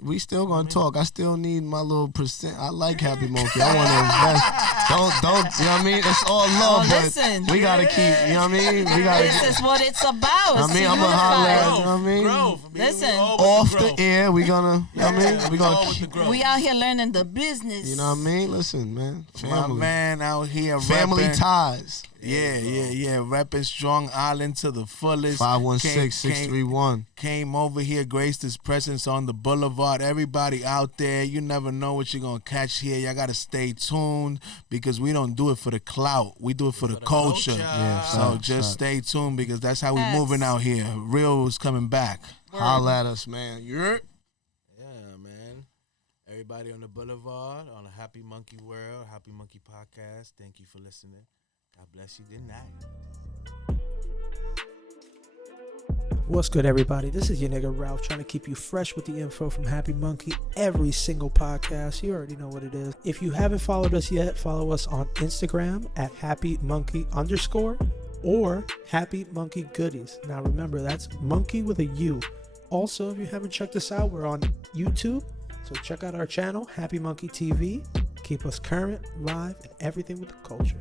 we still gonna talk. I still need my little percent. I like Happy Monkey. I want to invest. Don't. You know what I mean? It's all love, but we gotta keep. You know what I mean? We gotta. This is what it's about. I mean, I'm gonna holler at. You know what I mean? Growth. Listen, off the air, we gonna. You know what I mean? We gonna. We out here learning the business. You know what I mean? Listen, man. Family. My man out here. Family repping. ties. Yeah. Repping Strong Island to the fullest. 516-631. Came over here, graced his presence on the boulevard. Everybody out there, you never know what you're going to catch here. Y'all got to stay tuned because we don't do it for the clout. We do it for the culture. Yeah, so just stay tuned because that's how we moving out here. Real is coming back. Holla at us, man. Yeah, man. Everybody on the boulevard, on the Happy Munkey World, Happy Munkey Podcast, thank you for listening. God bless you. Good night. What's good, everybody? This is your nigga Ralph, trying to keep you fresh with the info from Happy Munkey every single podcast. You already know what it is. If you haven't followed us yet, follow us on Instagram at HappyMunkey_ or Happy Munkey Goodies. Now remember, that's monkey with a U. Also, if you haven't checked us out, we're on YouTube. So check out our channel, Happy Munkey TV. Keep us current, live, and everything with the culture.